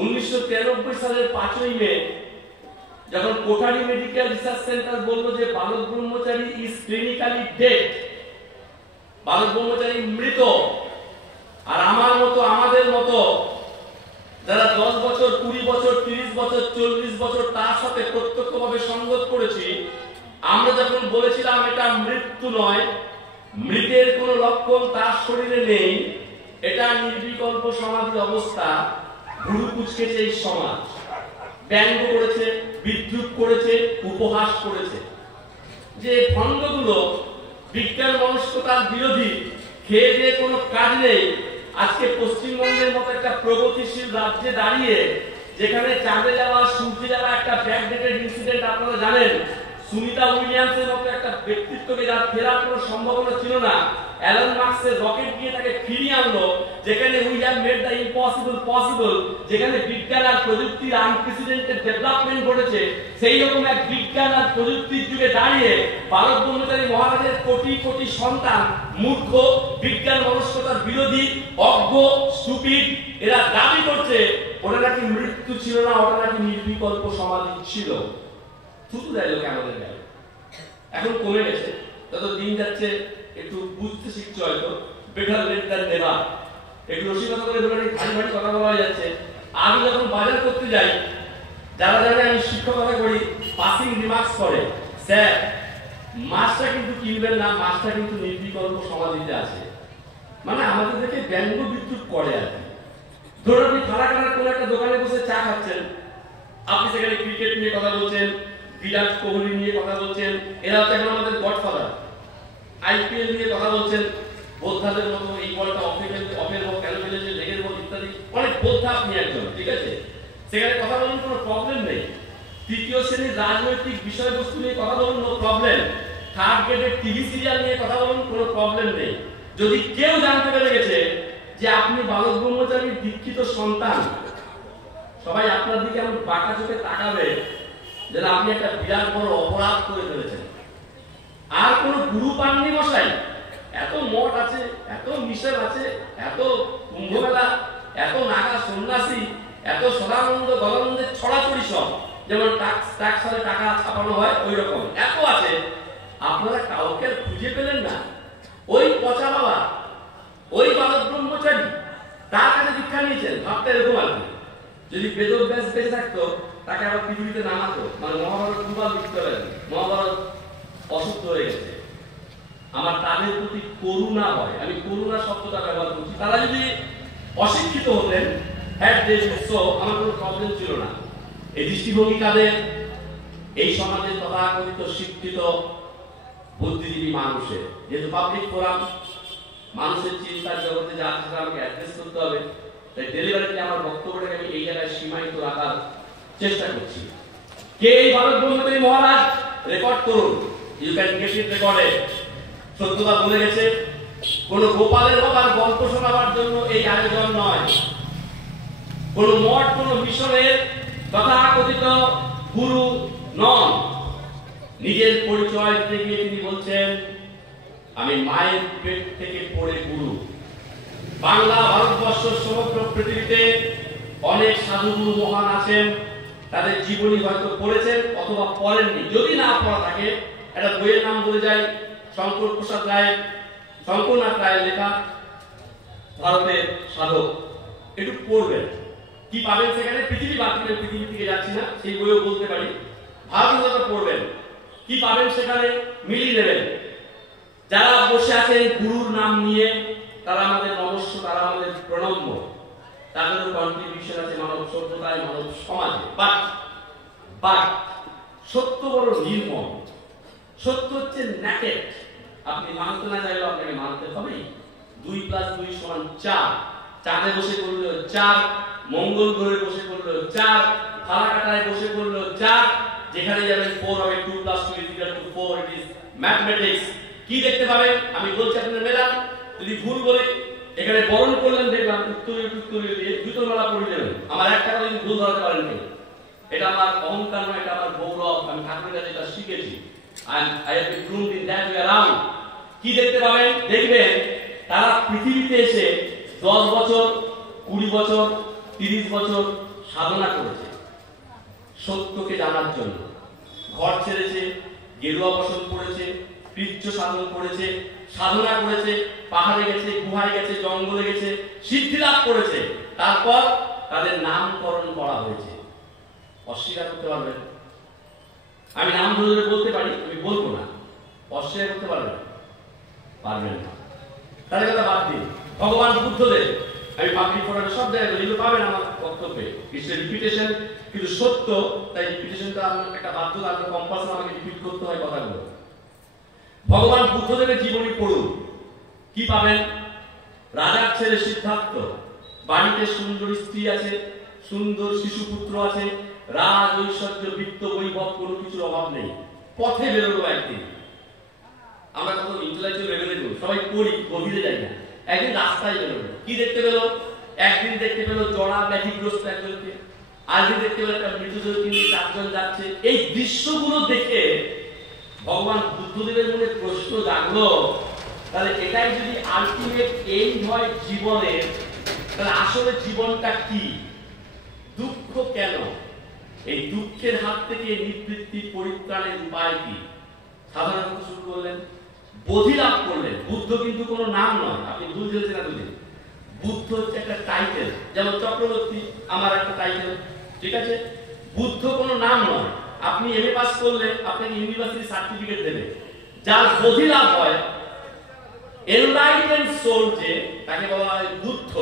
1993 সালের 5ই মে যখন Kothari medical research centre বলল যে বালক ব্রহ্মচারী ইজ ক্লিনিক্যালি ডেড, বালক ব্রহ্মচারী মৃত, আর আমার মতো আমাদের মতো যারা 10 বছর 20 বছর 30 বছর 40 বছর তার সাথে প্রত্যক্ষভাবে সংগত করেছি, আমরা যখন বলেছিলাম এটা মৃত্যু নয়, মৃতের কোনো লক্ষণ তার শরীরে নেই, এটা নির্বিকল্প সমাধি অবস্থা, ভুরু কুঁচকেছে এই সমাজ, ব্যঙ্গ করেছে, বিদ্রুপ করেছে, উপহাস করেছে। যে ভণ্ডগুলো বিজ্ঞান মনস্কতার বিরোধী, খেয়ে দিয়ে কোনো কাজ নেই, আজকে পশ্চিমবঙ্গের মতো একটা প্রগতিশীল রাজ্যে দাঁড়িয়ে যেখানে চাঁদে যাওয়া সূর্যে যাওয়া একটা ব্যাকডেটেড ইনসিডেন্ট আপনারা জানেন, সুনিতা উইলিয়ামসের মতো একটা ব্যক্তিত্বকে যার ফেরার কোনো সম্ভাবনা ছিল না, অ্যালন মার্কসের রকেট দিয়ে তাকে ফিরিয়ে আনলো, যেখানে we have made the impossible possible, যেখানে বিজ্ঞান আর প্রযুক্তির আনপ্রেসিডেন্টেড ডেভেলপমেন্ট ঘটেছে, সেই রকম এক বিজ্ঞান আর প্রযুক্তির যুগে দাঁড়িয়ে বালক ব্রহ্মচারী মহারাজের কোটি কোটি সন্তান মূর্খ, বিজ্ঞান মনস্কতার বিরোধী, অজ্ঞ, স্টুপিড, এরা দাবি করছে ওটা নাকি মৃত্যু ছিল না, ওটা নাকি নির্বিকল্প সমাধি ছিল। শুধু ডায়লগ আমাদের গেল, এখন কমে গেছে, তত দিন যাচ্ছে একটু বুঝতে শিখছে, হয়তো বেটার লেট দ্যান নেভার, একটু রসিকতা করে ভারী ভারী কথা বলা যাচ্ছে। আমি যখন বাজার করতে যাই, যারা জানে আমি শিক্ষকতা করি, পাসিং রিমার্কস করে, স্যার মাছটা কিন্তু কিনবেন না, মাছটা কিন্তু নির্বিকল্প সমাধিতে আছে, মানে আমাদের দেখে ব্যঙ্গ বিদ্রুপ করে আর কি। ধরুন আপনি ফারাকানার কোন একটা দোকানে বসে চা খাচ্ছেন, আপনি সেখানে ক্রিকেট নিয়ে কথা বলছেন, বিরাট কোহলি নিয়ে কথা বলছেন, এরা হচ্ছে এখন আমাদের গডফাদার, আইপিএল নিয়ে কথা বলছেন, বোদ্ধাদের মতো এই বলটা অফের বল কেন ফেলেছে, লেগের বল ইত্যাদি, অনেক বোদ্ধা আপনি একজন, ঠিক আছে, সেখানে কথা বলুন, কোনো প্রবলেম নেই। তৃতীয় শ্রেণীর রাজনৈতিক বিষয়বস্তু নিয়ে কথা বলুন, নো প্রবলেম। থার্ড গ্রেডের টিভি সিরিয়াল নিয়ে কথা বলুন, কোনো প্রবলেম নেই। যদি কেউ জানতে পেরে গেছে যে আপনি বালক ব্রহ্মচারীর দীক্ষিত সন্তান, সবাই আপনার দিকে এমন বাঁকা চোখে তাকাবে যেন আপনি একটা বিরাট বড় অপরাধ করে ফেলেছেন। আর কোন গুরু পাননি মশাই, এত মঠ আছে, এত মিশন আছে, এত কুম্ভমেলা, এত নাগা সন্ন্যাসী, এত সদানন্দ গদানন্দের ছড়াছড়ি, সব যেমন ট্যাক্সে টাকা ছাপানো হয় ওই রকম এত আছে, আপনারা কাউকে খুঁজে পেলেন না। ওই পচা বাবা, ওই বালক ব্রহ্মচারী, তার কাছে দীক্ষা নিয়েছেন, ভাবতে এরকম আর কি। যদি বেদব্যাস বেঁচে থাকতো, তাকে আবার পৃথিবীতে নামাতো, মানে মহাভারত দুবার লিখতে হবে, মহাভারত অশুদ্ধ হয়ে গেছে। আমার তাদের প্রতি করুণা হয়, আমি করুণা শব্দটা ব্যবহার করছি। তারা যদি অশিক্ষিত হতেন, আমার কোনো প্রবলেম ছিল না। এই দৃষ্টিভঙ্গি কাদের? এই সমাজের তথাকথিত শিক্ষিত বুদ্ধিজীবী মানুষের। যেহেতু পাবলিক ফোরাম, মানুষের চিন্তার জগতে যা আছে আমাকে অ্যাড্রেস করতে হবে, তাই ডেলিভারিতে আমার বক্তব্যটাকে আমি এই জায়গায় সীমায়িত রাখার চেষ্টা করছি। কে এই বালক ব্রহ্মচারী মহারাজ? রেকর্ড করুন, you can get it recorded. সত্যতা বলে গেছে, কোন গোপালের বাবার গল্প শোনাবার জন্য এই আয়োজন নয়, কোন মঠ, কোন মিশনের তথাকথিত গুরু নন। নিজের পরিচয় দিতে গিয়ে তিনি বলছেন, আমি মায়ের পেট থেকে পড়ে গুরু। বাংলা, ভারতবর্ষ, সমগ্র পৃথিবীতে অনেক সাধুগুরু মহান আছেন, তাদের জীবনী হয়তো পড়েছেন অথবা পড়েননি। যদি না পড়া থাকে, একটা বইয়ের নাম বলে যায়, শঙ্কর প্রসাদ রায়ের, শঙ্করনাথ রায়ের লেখা ভারতের সাধক, একটু পড়বেন। কি পাবেন সেখানে? পৃথিবী বাতিলের, পৃথিবী থেকে যাচ্ছি না, সেই বইও বলতে পারি। ভারতীয়তা পড়বেন, কি পাবেন সেখানে মিলিয়ে নেবেন। যারা বসে আছেন গুরুর নাম নিয়ে, তারা আমাদের নমস্য, তারা আমাদের প্রণম্য, তাদেরও কন্ট্রিবিউশন আছে মানব সভ্যতায়, মানব সমাজে। বাট সত্য বড় নির্মম, সত্য হচ্ছে ন্যাকেড। আপনি মানতে না চাইলেও আপনাকে মানতে হবে। 2 + 2 = 4। চাঁদে বসে করলো 4, মঙ্গল গ্রহে বসে করলো 4, ফালাকাটায় বসে করলো 4, যেখানে যাবেন 4 হবে। 2 + 2 = 4, ইট ইজ ম্যাথমেটিক্স। কি দেখতে পাবেন আমি বলছি, আপনাদের মেলান। যদি ভুল বলে এখানে বরণ করলেন, দেখলাম উত্তরীয় দিয়ে জুতোর মালা পড়ে যাবেন, আমার একটা কথা যদি ভুল ধরতে পারেন, এটা আমার অহংকার নয়, এটা আমার গৌরব। আমি ঠাকুরের কাছে এটা শিখেছি। And I have been groomed in that way around. কি দেখতে পাবেন? দেখবেন তারা পৃথিবীতে এসে 10 বছর, 20 বছর, 30 বছর, সাধনা করেছে সত্যকে জানার জন্য। ঘর ছেড়েছে, গেরুয়া বসন পড়েছে, কৃচ্ছ সাধন করেছে, সাধনা করেছে, পাহাড়ে গেছে, গুহায় গেছে, জঙ্গলে গেছে, সিদ্ধি লাভ করেছে। তারপর তাদের নামকরণ করা হয়েছে। অস্বীকার করতে পারবেন? আমি নাম ধরে বলতে পারি, আমি বলবো না। অস্বীকার করতে পারবেন? পারবেন না। তাদের কথা বাদ দিন। ভগবান বুদ্ধদেব, আমি পাবলিক ফোরামে সব জায়গায় এগুলো পাবেন আমার বক্তব্যে, কিছু রিপিটেশন, কিন্তু সত্য, তাই রিপিটেশনটা আমার একটা বাধ্যতা, আমার কম্পালসারি আমাকে রিপিট করতে হয় কথাগুলো। ভগবান বুদ্ধদেবের জীবনী পড়ুন, কি পাবেন? রাজার ছেলে সিদ্ধার্থ, বাড়িতে সুন্দর স্ত্রী আছে, সুন্দর শিশুপুত্র আছে, রাজ ঐশ্বর্য বৃত্ত বৈভব কোনো কিছুর অভাব নেই। পথে বেরোলো একদিন, আমরা কত ইন্টেলেকচুয়াল লেভেলে করি, সবাই পড়ি, গভীরে যাই না। একদিন রাস্তায় বেরোলো, কি দেখতে পেলো? একদিন দেখতে পেলো জড়া ব্যাধিগ্রস্ত একজনকে, আরেকদিন দেখতে পেলো একটা মৃতদেহ নিয়ে চারজন যাচ্ছে। এই দৃশ্যগুলো দেখে ভগবান বুদ্ধদেবের মনে প্রশ্ন জাগলো, তাহলে এটাই যদি আলটিমেট এইম হয় জীবনের, তাহলে আসলে জীবনটা কি? দুঃখ কেন? এই দুঃখের হাত থেকে নিবৃত্তি পরিত্রাণের উপায় কি? সাধনা করতে শুরু করলেন, বোধি লাভ করলেন। বুদ্ধ কিন্তু কোনো নাম নয়, আপনি ভুল বলছেন না বুঝলেন। বুদ্ধ হচ্ছে একটা টাইটেল, যেমন চক্রবর্তী আমার একটা টাইটেল, ঠিক আছে? বুদ্ধ কোনো নাম নয়। আপনি এমএ পাস করলে আপনাকে ইউনিভার্সিটি সার্টিফিকেট দেবে। যার বোধি লাভ হয়, এনলাইটেন্ড সোল, যে তাকে বলা হয় বুদ্ধ।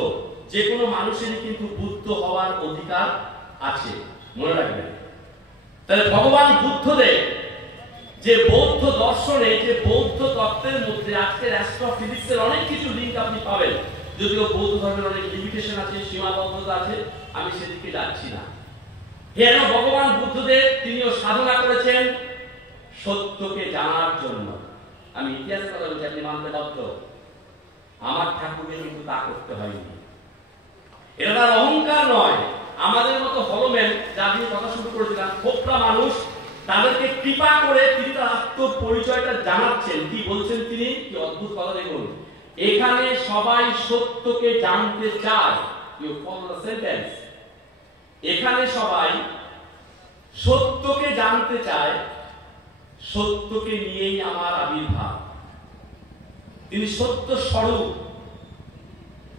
যে কোনো মানুষেরই কিন্তু বুদ্ধ হওয়ার অধিকার আছে, মনে রাখবেন। তাহলে ভগবান বুদ্ধদেব যে বৌদ্ধ দর্শনে, যে বৌদ্ধ তত্ত্বের মধ্যে আজকের অ্যাস্ট্রোফিজিক্সের অনেক কিছু লিঙ্ক আপনি পাবেন, যদিও বৌদ্ধ ধর্মের অনেক লিমিটেশন আছে, সীমাবদ্ধতা আছে, আমি সেদিকে যাচ্ছি না। হেন ভগবান বুদ্ধদেব তিনিও সাধনা করেছেন সত্যকে জানার জন্য। আমি ইতিহাস কথা বলছি, আপনি মানতে বাধ্য। আমার ঠাকুরকে কিন্তু তা করতে হয়নি। এটা তার অহংকার নয়। আমাদের মতো হলম্যান, যা দিয়ে কথা শুরু করেছিলাম, খোপড়া মানুষ, তাদেরকে কৃপা করে তিনি তার আত্মপরিচয়টা জানাচ্ছেন। কি বলছেন তিনি? কি অদ্ভুত কথা দেখুন। এখানে সবাই সত্যকে জানতে চায়। You follow the sentence. এখানে সবাই সত্যকে জানতে চায়, সত্যকে নিয়েই আমার আবির্ভাব। তিনি সত্য স্বরূপ,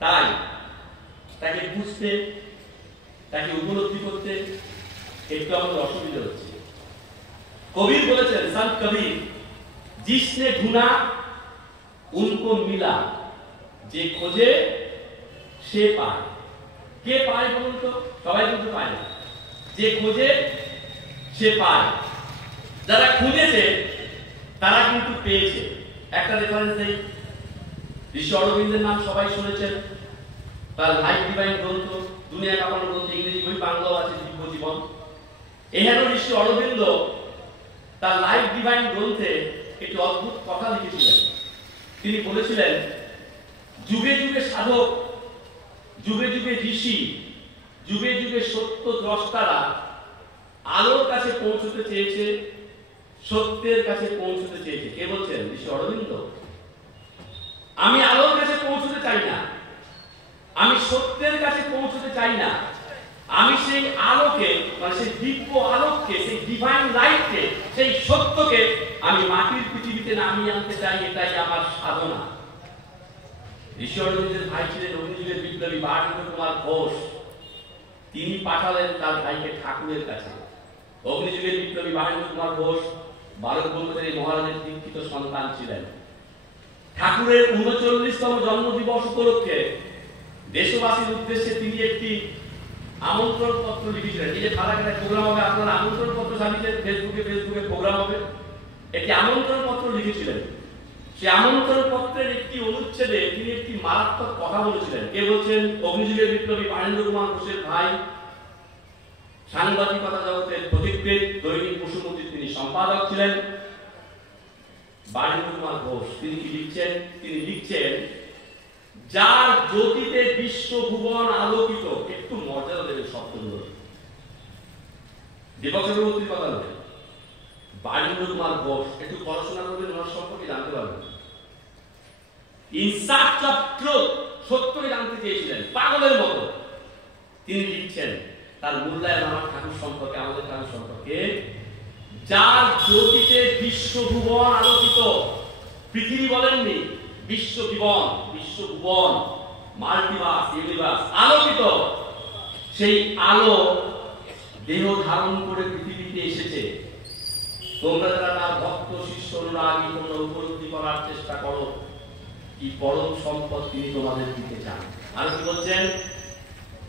তাই তাকে বুঝতে, তাকে উপলব্ধি করতে একটু আমাদের অসুবিধা হচ্ছে। কবির বলেছেন, সন্ত কবির, जिसने ढूंढा उनको मिला, যে খোঁজে সে পায়। কে পায় বলুন তো? সবাই কিন্তু পায় না। যে খোঁজে সে পায়। যারা খুঁজেছে তারা কিন্তু পেয়েছে। একটা রেফারেন্স দেই, ঋষি অরবিন্দের নাম সবাই শুনেছেন। তার লাইফ ডিভাইন গ্রন্থ, দুনিয়া কাঁপানো গ্রন্থ, ইংরেজি বই, বাংলাও আছে, দিব্য জীবন। এহেন ঋষি অরবিন্দ তার লাইফ ডিভাইন গ্রন্থে একটি অদ্ভুত কথা লিখেছিলেন। তিনি বলেছিলেন, যুগে যুগে সাধক, যুগে যুগে ঋষি, যুগে যুগে সত্য দ্রষ্টারা আলোর কাছে পৌঁছতে চেয়েছে, সত্যের কাছে পৌঁছতে চেয়েছে। কে বলছেন? ঋষি অরবিন্দ। আমি আলোর কাছে পৌঁছতে চাই না, আমি সত্যের কাছে পৌঁছতে চাই না, আমি সেই আলোকে, মানে সেই দিব্য আলোককে, সেই ডিভাইন লাইটকে, সেই সত্যকে আমি মাটির পৃথিবীতে নামিয়ে আনতে চাই। এটাই আমার সাধনা। ঋষি অরবিন্দের ভাই ছিলেন অগ্নিযুগের বিপ্লবী বারীন্দ্র কুমার ঘোষ। তিনি পাঠালেন তার ভাইকে ঠাকুরের কাছে। অগ্নিযুগের বিপ্লবী বারীন্দ্র কুমার ঘোষ বালক ব্রহ্মচারী মহারাজের দীক্ষিত সন্তান ছিলেন। ঠাকুরের ৩৯তম জন্মদিবস উপলক্ষে দেশবাসীর উদ্দেশ্যে তিনি একটি আমন্ত্রণ পত্র লিখেছিলেন। এই যে খালাঘাটায় প্রোগ্রাম হবে, আপনারা আমন্ত্রণ পত্র জানিয়েছেন, ফেসবুকে প্রোগ্রাম হবে, একটি আমন্ত্রণ পত্র লিখেছিলেন। সেই আমন্ত্রণ পত্রের একটি অনুচ্ছেদে তিনি একটি মারাত্মক কথা বলেছিলেন। কে বলছেন? অগ্নিযুগের বিপ্লবী বারীন্দ্র কুমার ঘোষের ভাই, সাংবাদিকতা জগতের প্রতিকৃত দৈনিক বসুমতীর তিনি সম্পাদক ছিলেন, বারীন্দ্র কুমার ঘোষ। তিনি কি লিখছেন? তিনি লিখছেন, যার জ্যোতিতে বিশ্বভুবন আলোকিত। একটু মর্যাদা দেবে শব্দগুলো, দীপক চক্রবর্তীর কথা নয়, বারীন্দ্র কুমার ঘোষ। একটু পড়াশোনা করবেন, ওনার সম্পর্কে জানতে পারবেন। ইন সার্চ অফ ট্রুথ, সত্যকে জানতে চেয়েছিলেন পাগলের মতো। তিনি লিখছেন, তার মূল্যায়ন আমার ঠাকুর সম্পর্কে, আমাদের ঠাকুর সম্পর্কে, যার জ্যোতিতে বিশ্বভুবন আলোকিত। পৃথিবী বলেননি, বিশ্বভুবন, বিশ্বভুবন, মাল্টিভার্স, ইউনিভার্স আলোকিত। সেই আলো দেহ ধারণ করে পৃথিবীতে এসেছে। তোমরা যারা তার ভক্ত শিষ্য অনুরাগী, তোমরা উপলব্ধি করার চেষ্টা করো কি পরম সম্পদ তিনি তোমাদের দিতে চান। আর কি বলছেন,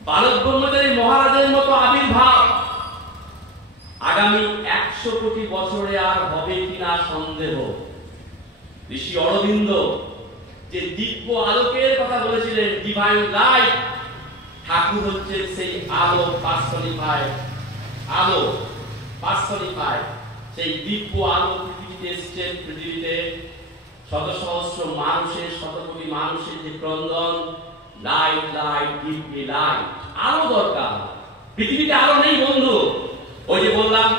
বালক ব্রহ্মচারী মহারাজের মতো আবির্ভাব আগামী 100 কোটি বছরে আর হবে কিনা সন্দেহ। ঋষি অরবিন্দ যে দিব্য আলোকের কথা বলেছিলেন, ডিভাইন লাইট, ঠাকুর হচ্ছে সেই আলো পার্সনিফাইড, আলো পার্সনিফাইড। সেই দিব্য আলো পৃথিবীতে এসেছেন। পৃথিবীতে শত সহস্র মানুষের, শত কোটি মানুষের যে ক্রন্দন, light light give me light, আলো দরকার। পৃথিবীতে আলো নেই বন্ধু। ওই যে বললাম,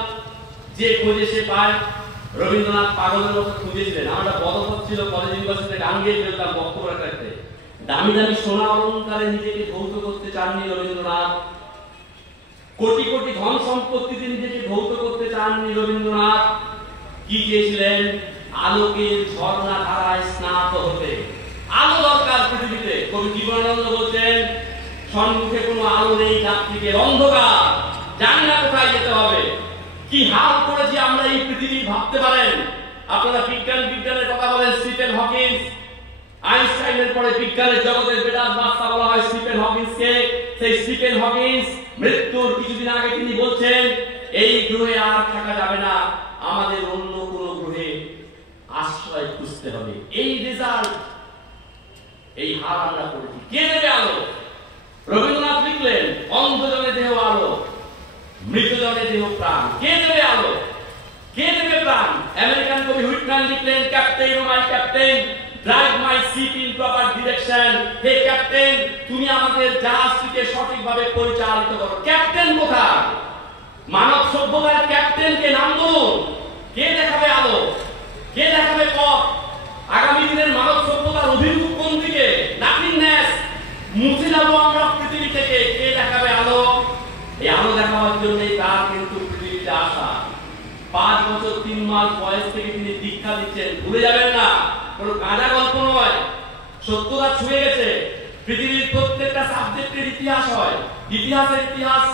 যে খোঁজে সে পায়। রবীন্দ্রনাথ পাগলের মতো খুঁজেছিলেন। আমরা বদপথ ছিল, কলেজ ইউনিভার্সিটিতে গান গেয়ে ফেলতাম বক্তব্য রাখতে। দামি দামি সোনা অলঙ্কারে নিজেকে ধৌত করতে চাননি রবীন্দ্রনাথ। কোটি কোটি ধন সম্পত্তিতে নিজেকে ধৌত করতে চাননি রবীন্দ্রনাথ। কি চেয়েছিলেন? আলোকের ঝর্ণা ধারায় স্নাত হতে। আলো দরকার পৃথিবীতে। কবি জীবনানন্দ বলছেন, সম্মুখে কোনো আলো নেই, চারদিকে অন্ধকার, জানি না কোথায় যেতে হবে। কি হাল করেছি আমরা এই পৃথিবী, ভাবতে পারেন? আপনারা বিজ্ঞানের কথা বলেন, স্টিফেন হকিন্স, আইনস্টাইনের পরে বিজ্ঞানের জগতের বেদাত বার্তা বলা হয় স্টিফেন হকিন্সকে। সেই স্টিফেন হকিন্স মৃত্যুর কিছুদিন আগে তিনি বলছেন, এই গ্রহে আর থাকা যাবে না, আমাদের অন্য কোন গ্রহে আশ্রয় খুঁজতে হবে। এই রেজাল্ট, এই হার আমরা করেছি। কে দেবে আলো? রবীন্দ্রনাথ লিখলেন, অন্ধজনে দেহ আলো, মৃতজনে দেহ প্রাণ। কে দেবে আলো? কে দেবে প্রাণ? আমেরিকান কবি হুইটম্যান লিখলেন, captain O my captain, drive my ship in proper direction. হে ক্যাপ্টেন, তুমি আমাদের জাহাজটিকে সঠিকভাবে পরিচালিত করো। ক্যাপ্টেন কোথায়? মানব সভ্যতার ক্যাপ্টেনকে নাম বলুন। কে দেখাবে আলো? কে দেখাবে পথ? আগামী দিনের মানব সভ্যতার অভিমুখ কোন দিকে? নাথিংনেস, মুছে যাবো আমরা পৃথিবী থেকে। কে দেখাবে আলো? এই আলো দেখাবার জন্যই তার কিন্তু পৃথিবীতে আসা। 5 বছর 3 মাস বয়স থেকে তিনি দীক্ষা দিচ্ছেন। ভুলে যাবেন না, কোনো কাঁচা গল্প নয়, সত্যতা ছুঁয়ে গেছে। পৃথিবীর প্রত্যেকটা সাবজেক্টের ইতিহাস হয়। ইতিহাসের ইতিহাস,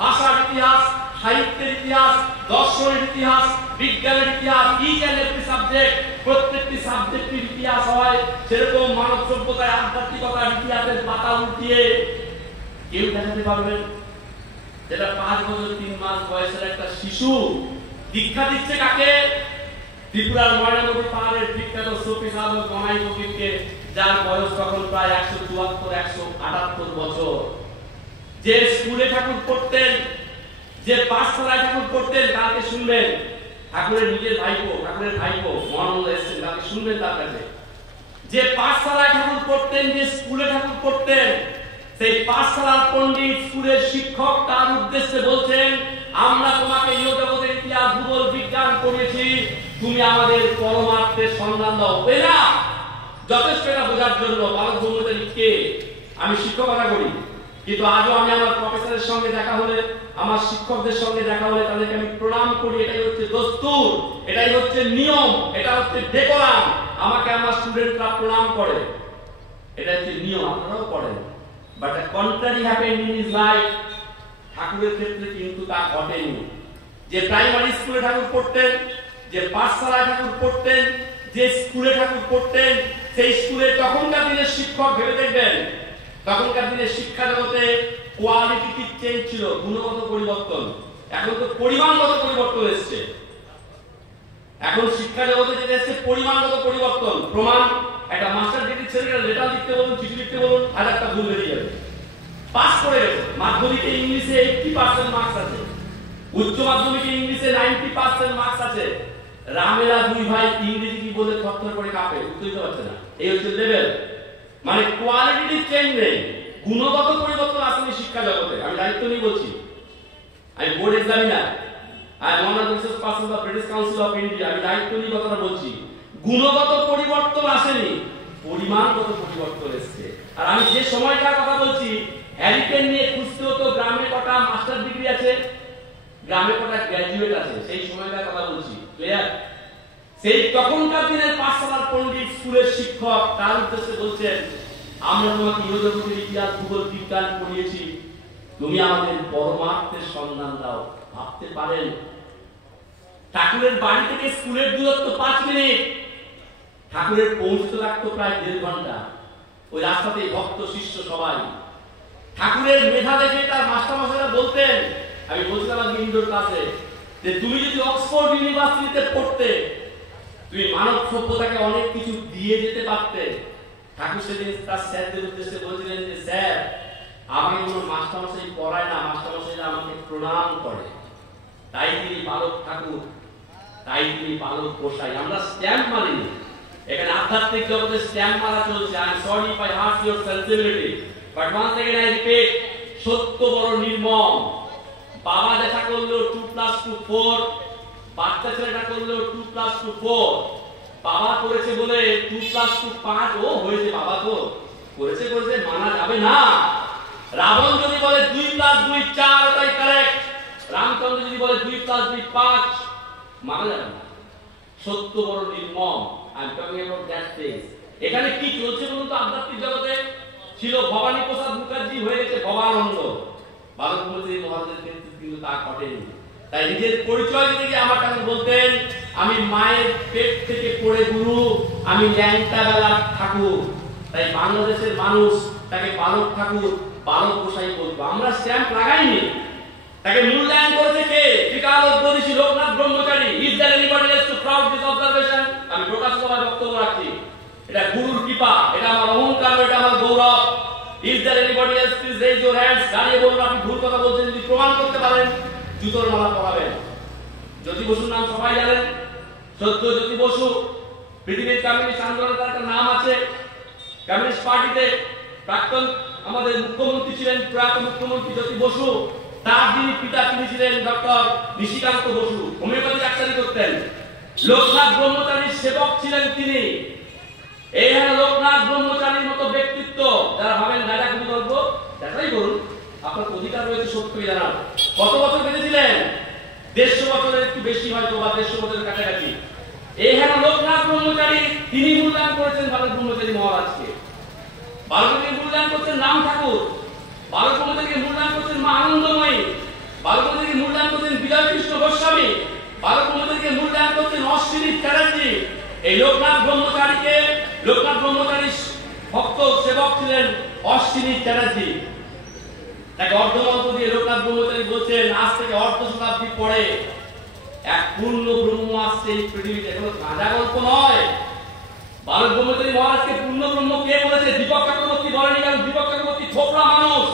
ভাষার ইতিহাস, সাহিত্যের ইতিহাস, দর্শনের ইতিহাস, বিজ্ঞানের ইতিহাস, ইচ এন্ড এভরি সাবজেক্ট, প্রত্যেকটি সাবজেক্টের ইতিহাস হয়। সেরকম মানব সভ্যতায় আধ্যাত্মিকতার ইতিহাসের পাতা উল্টিয়ে কেউ দেখাতে পারবেন? যেটা 5 বছর 3 মাস বয়সের একটা শিশু দীক্ষা দিচ্ছে কাকে? ত্রিপুরার ময়নামতি পাহাড়ের বিখ্যাত সুফি সাধক গনাই ফকিরকে, যার বয়স তখন প্রায় 174-178 বছর। যে স্কুলে ঠাকুর পড়তেন, যে পাঠশালায় ঠাকুর পড়তেন, তাকে শুনবেন। ঠাকুরের নিজের ভাইপো মহানন্দ এসেছেন, তাকে শুনবেন তার কাছে। যে পাঠশালায় ঠাকুর পড়তেন, যে স্কুলে ঠাকুর পড়তেন, সেই পাঠশালার পণ্ডিত, স্কুলের শিক্ষক তার উদ্দেশ্যে বলছেন, আমরা তোমাকে জগতের ইতিহাস, ভূগোল, বিজ্ঞান পড়িয়েছি, তুমি আমাদের পরমার্থের সন্ধান দাও। এরা যথেষ্ট এটা বোঝার জন্য বালক ব্রহ্মচারী কে। আমি শিক্ষকতা করি, কিন্তু আজও আমি আমার প্রফেসরের সঙ্গে দেখা হলে, আমার শিক্ষকদের সঙ্গে দেখা হলে তাদেরকে আমি প্রণাম করি। এটাই হচ্ছে দস্তুর, এটাই হচ্ছে নিয়ম, এটা হচ্ছে ডেকোরাম। আমাকে আমার স্টুডেন্টরা প্রণাম করে, এটা হচ্ছে নিয়ম। আপনারাও করেন। But a contrary happened in his life. ঠাকুরের ক্ষেত্রে কিন্তু তা ঘটেনি। যে প্রাইমারি স্কুলে ঠাকুর পড়তেন, যে পাঠশালায় ঠাকুর পড়তেন, যে স্কুলে ঠাকুর পড়তেন, সেই স্কুলে তখনকার দিনের শিক্ষক ভেবে দেখবেন, তখনকার দিনের শিক্ষা জগতে কোয়ালিটিভ চেঞ্জ ছিল, গুণগত পরিবর্তন। এখন তো পরিমাণগত পরিবর্তন এসছে। এখন শিক্ষা জগতে যেটা এসছে পরিমাণগত পরিবর্তন। প্রমাণ, একটা মাস্টার ডিগ্রি ছেলেকে লেটার লিখতে বলুন, চিঠি লিখতে বলুন, 1000টা ভুল বেরিয়ে যাবে। পাস করে গেছে। মাধ্যমিকে ইংলিশে 80% মার্কস আছে, উচ্চ মাধ্যমিকে ইংলিশে 90% মার্কস আছে। রামেরা 2 ভাই ইংরেজি কি বলে থরথর করে কাঁপে, উত্তর দিতে পারছে না। এই হচ্ছে লেভেল। মানে কোয়ালিটিভ চেঞ্জ নেই, গুণগত পরিবর্তন আসেনি শিক্ষা জগতে। আমি দায়িত্ব নিয়ে বলছি, আমি বোর্ড এক্সামিনার, আর one research person of British Council of India, আমি দায়িত্ব নিয়ে কথাটা বলছি। গুণগত পরিবর্তন আসেনি, পরিমাণগত পরিবর্তন এসেছে। আর আমি যে সময়টার কথা বলছি, হ্যারিকেন নিয়ে খুঁজতে হতো গ্রামে কটা মাস্টার ডিগ্রি আছে, গ্রামে কটা গ্র্যাজুয়েট আছে, সেই সময়কার কথা বলছি, ক্লিয়ার? সেই তখনকার দিনের পাঠশালার পণ্ডিত, স্কুলের শিক্ষক তার উদ্দেশ্যে বলছেন, আমরা তোমাকে ইহজগতের ইতিহাস, ভূগোল, বিজ্ঞান পড়িয়েছি, তুমি আমাদের পরমার্থের সন্ধান দাও। ভাবতে পারেন ঠাকুরের বাড়ি থেকে স্কুলের দূরত্ব 5 মিনিট, ঠাকুরের পৌঁছতে লাগতো প্রায় 1.5 ঘন্টা। ওই রাস্তাতেই ভক্ত শিষ্য সবাই। ঠাকুরের মেধা দেখে তার মাস্টারমশাইরা বলতেন, আমি বলছিলাম আজকে ইনডোর ক্লাসে, যে তুমি যদি অক্সফোর্ড ইউনিভার্সিটিতে পড়তে, তুমি মানব সভ্যতাকে অনেক কিছু দিয়ে যেতে পারতে। ঠাকুর সেদিন তার স্যারদের উদ্দেশ্যে বলছিলেন যে স্যার, আমাকে কোনো মাস্টারমশাই পড়ায় না, মাস্টারমশাইরা আমাকে প্রণাম করে, তাই তিনি বালক ঠাকুর, তাই তিনি বালক গোসাই। আমরা স্ট্যাম্প মারিনি, এখানে আধ্যাত্মিক জগতে স্ট্যাম্প মারা চলছে। I am sorry if I hurt your sensibility, but once again I repeat, সত্য বড় নির্মম। বাবা দেখা করলো 2 + 2 4, বাচ্চা ছেলেটা করলো 2 + 2 4। বাবা করেছে বলে 2 + 2 5, ও হয়েছে, বাবা তো করেছে মানা যাবে না। রাবণ যদি বলে 2 + 2 4, ওটাই কারেক্ট। রামচন্দ্র যদি বলে 2 + 2 5, মানা যাবে না। সত্য বড় নির্মম। I am talking about that things. এখানে কি চলছে বলুন তো? আধ্যাত্মিক জগতে ছিল ভবানী প্রসাদ মুখার্জি, হয়ে গেছে ভবানন্দ। বালক ব্রহ্মচারী মহারাজের ক্ষেত্রে কিন্তু তা ঘটেনি। তাই নিজের পরিচয় দিতে গিয়ে আমার কাছে বলতেন, আমি মায়ের পেট থেকে পড়ে গুরু, আমি ল্যাংটা বেলা ঠাকুর। তাই বাংলাদেশের মানুষ তাকে বালক ঠাকুর, বালক গোসাই বলতো। আমরা স্ট্যাম্প লাগাইনি। তাকে মূল্যায়ন করেছে কে? ত্রিকালোদ্বোধী Loknath Brahmachari. Is there anybody else to proud this observation? আমি প্রকাশ সভায় বক্তব্য রাখছি, এটা গুরুর কৃপা, এটা আমার অহংকার, এটা আমার গৌরব। Is there anybody else? Please raise your hands. দাঁড়িয়ে বলুন আপনি ভুল কথা বলছেন। যদি প্রমাণ করতে পারেন, জুতোর মালা পরাবেন। জ্যোতি বসুর নাম সবাই জানেন, সত্য জ্যোতি বসু। পৃথিবীর কমিউনিস্ট আন্দোলনের একটা নাম আছে। কমিউনিস্ট পার্টিতে প্রাক্তন আমাদের মুখ্যমন্ত্রী ছিলেন, প্রয়াত মুখ্যমন্ত্রী জ্যোতি বসু। তার যিনি পিতা, তিনি ছিলেন ডক্টর নিশিকান্ত বসু, হোমিওপ্যাথি ডাক্তারি করতেন। লোকনাথ ব্রহ্মচারীর সেবক ছিলেন তিনি। এই হলো লোকনাথ ব্রহ্মচারীর মতো ব্যক্তিত্ব। যারা ভাবেন দাদা খুবই গল্প, দেখাই করুন, আপনার অধিকার রয়েছে সত্যই জানার। কত বছর বেঁচেছিলেন? 150 বছরের একটু বেশি, হয়তো বা 150 বছরের কাছাকাছি। এই হলো লোকনাথ ব্রহ্মচারী। তিনি মূল্যায়ন করেছেন বালক ব্রহ্মচারী মহারাজকে। বালককে মূল্যায়ন করছেন রাম ঠাকুর, বালক ব্রহ্মচারীকে মূল্যায়ন করছেন মা আনন্দময়ী, বালক ব্রহ্মচারীকে মূল্যায়ন করছেন বিজয় কৃষ্ণ গোস্বামী, বালক ব্রহ্মচারীকে মূল্যায়ন করছেন অশ্বিনী চ্যাটার্জি। এই লোকনাথ ব্রহ্মচারী ভক্ত সেবক ছিলেন অশ্বিনী চ্যাটার্জি। তাকে অর্ধমন্ত্র দিয়ে লোকনাথ ব্রহ্মচারী বলছেন, আজ থেকে অর্ধ শতাব্দী পরে এক পূর্ণ ব্রহ্ম আসছে এই পৃথিবীতে। কোনো গাঁজা গল্প নয়। বালক ব্রহ্মচারী মহারাজকে পূর্ণ ব্রহ্ম কে বলেছে? দীপক চক্রবর্তী বলেনি, কারণ দীপক চক্রবর্তী ছোকরা মানুষ।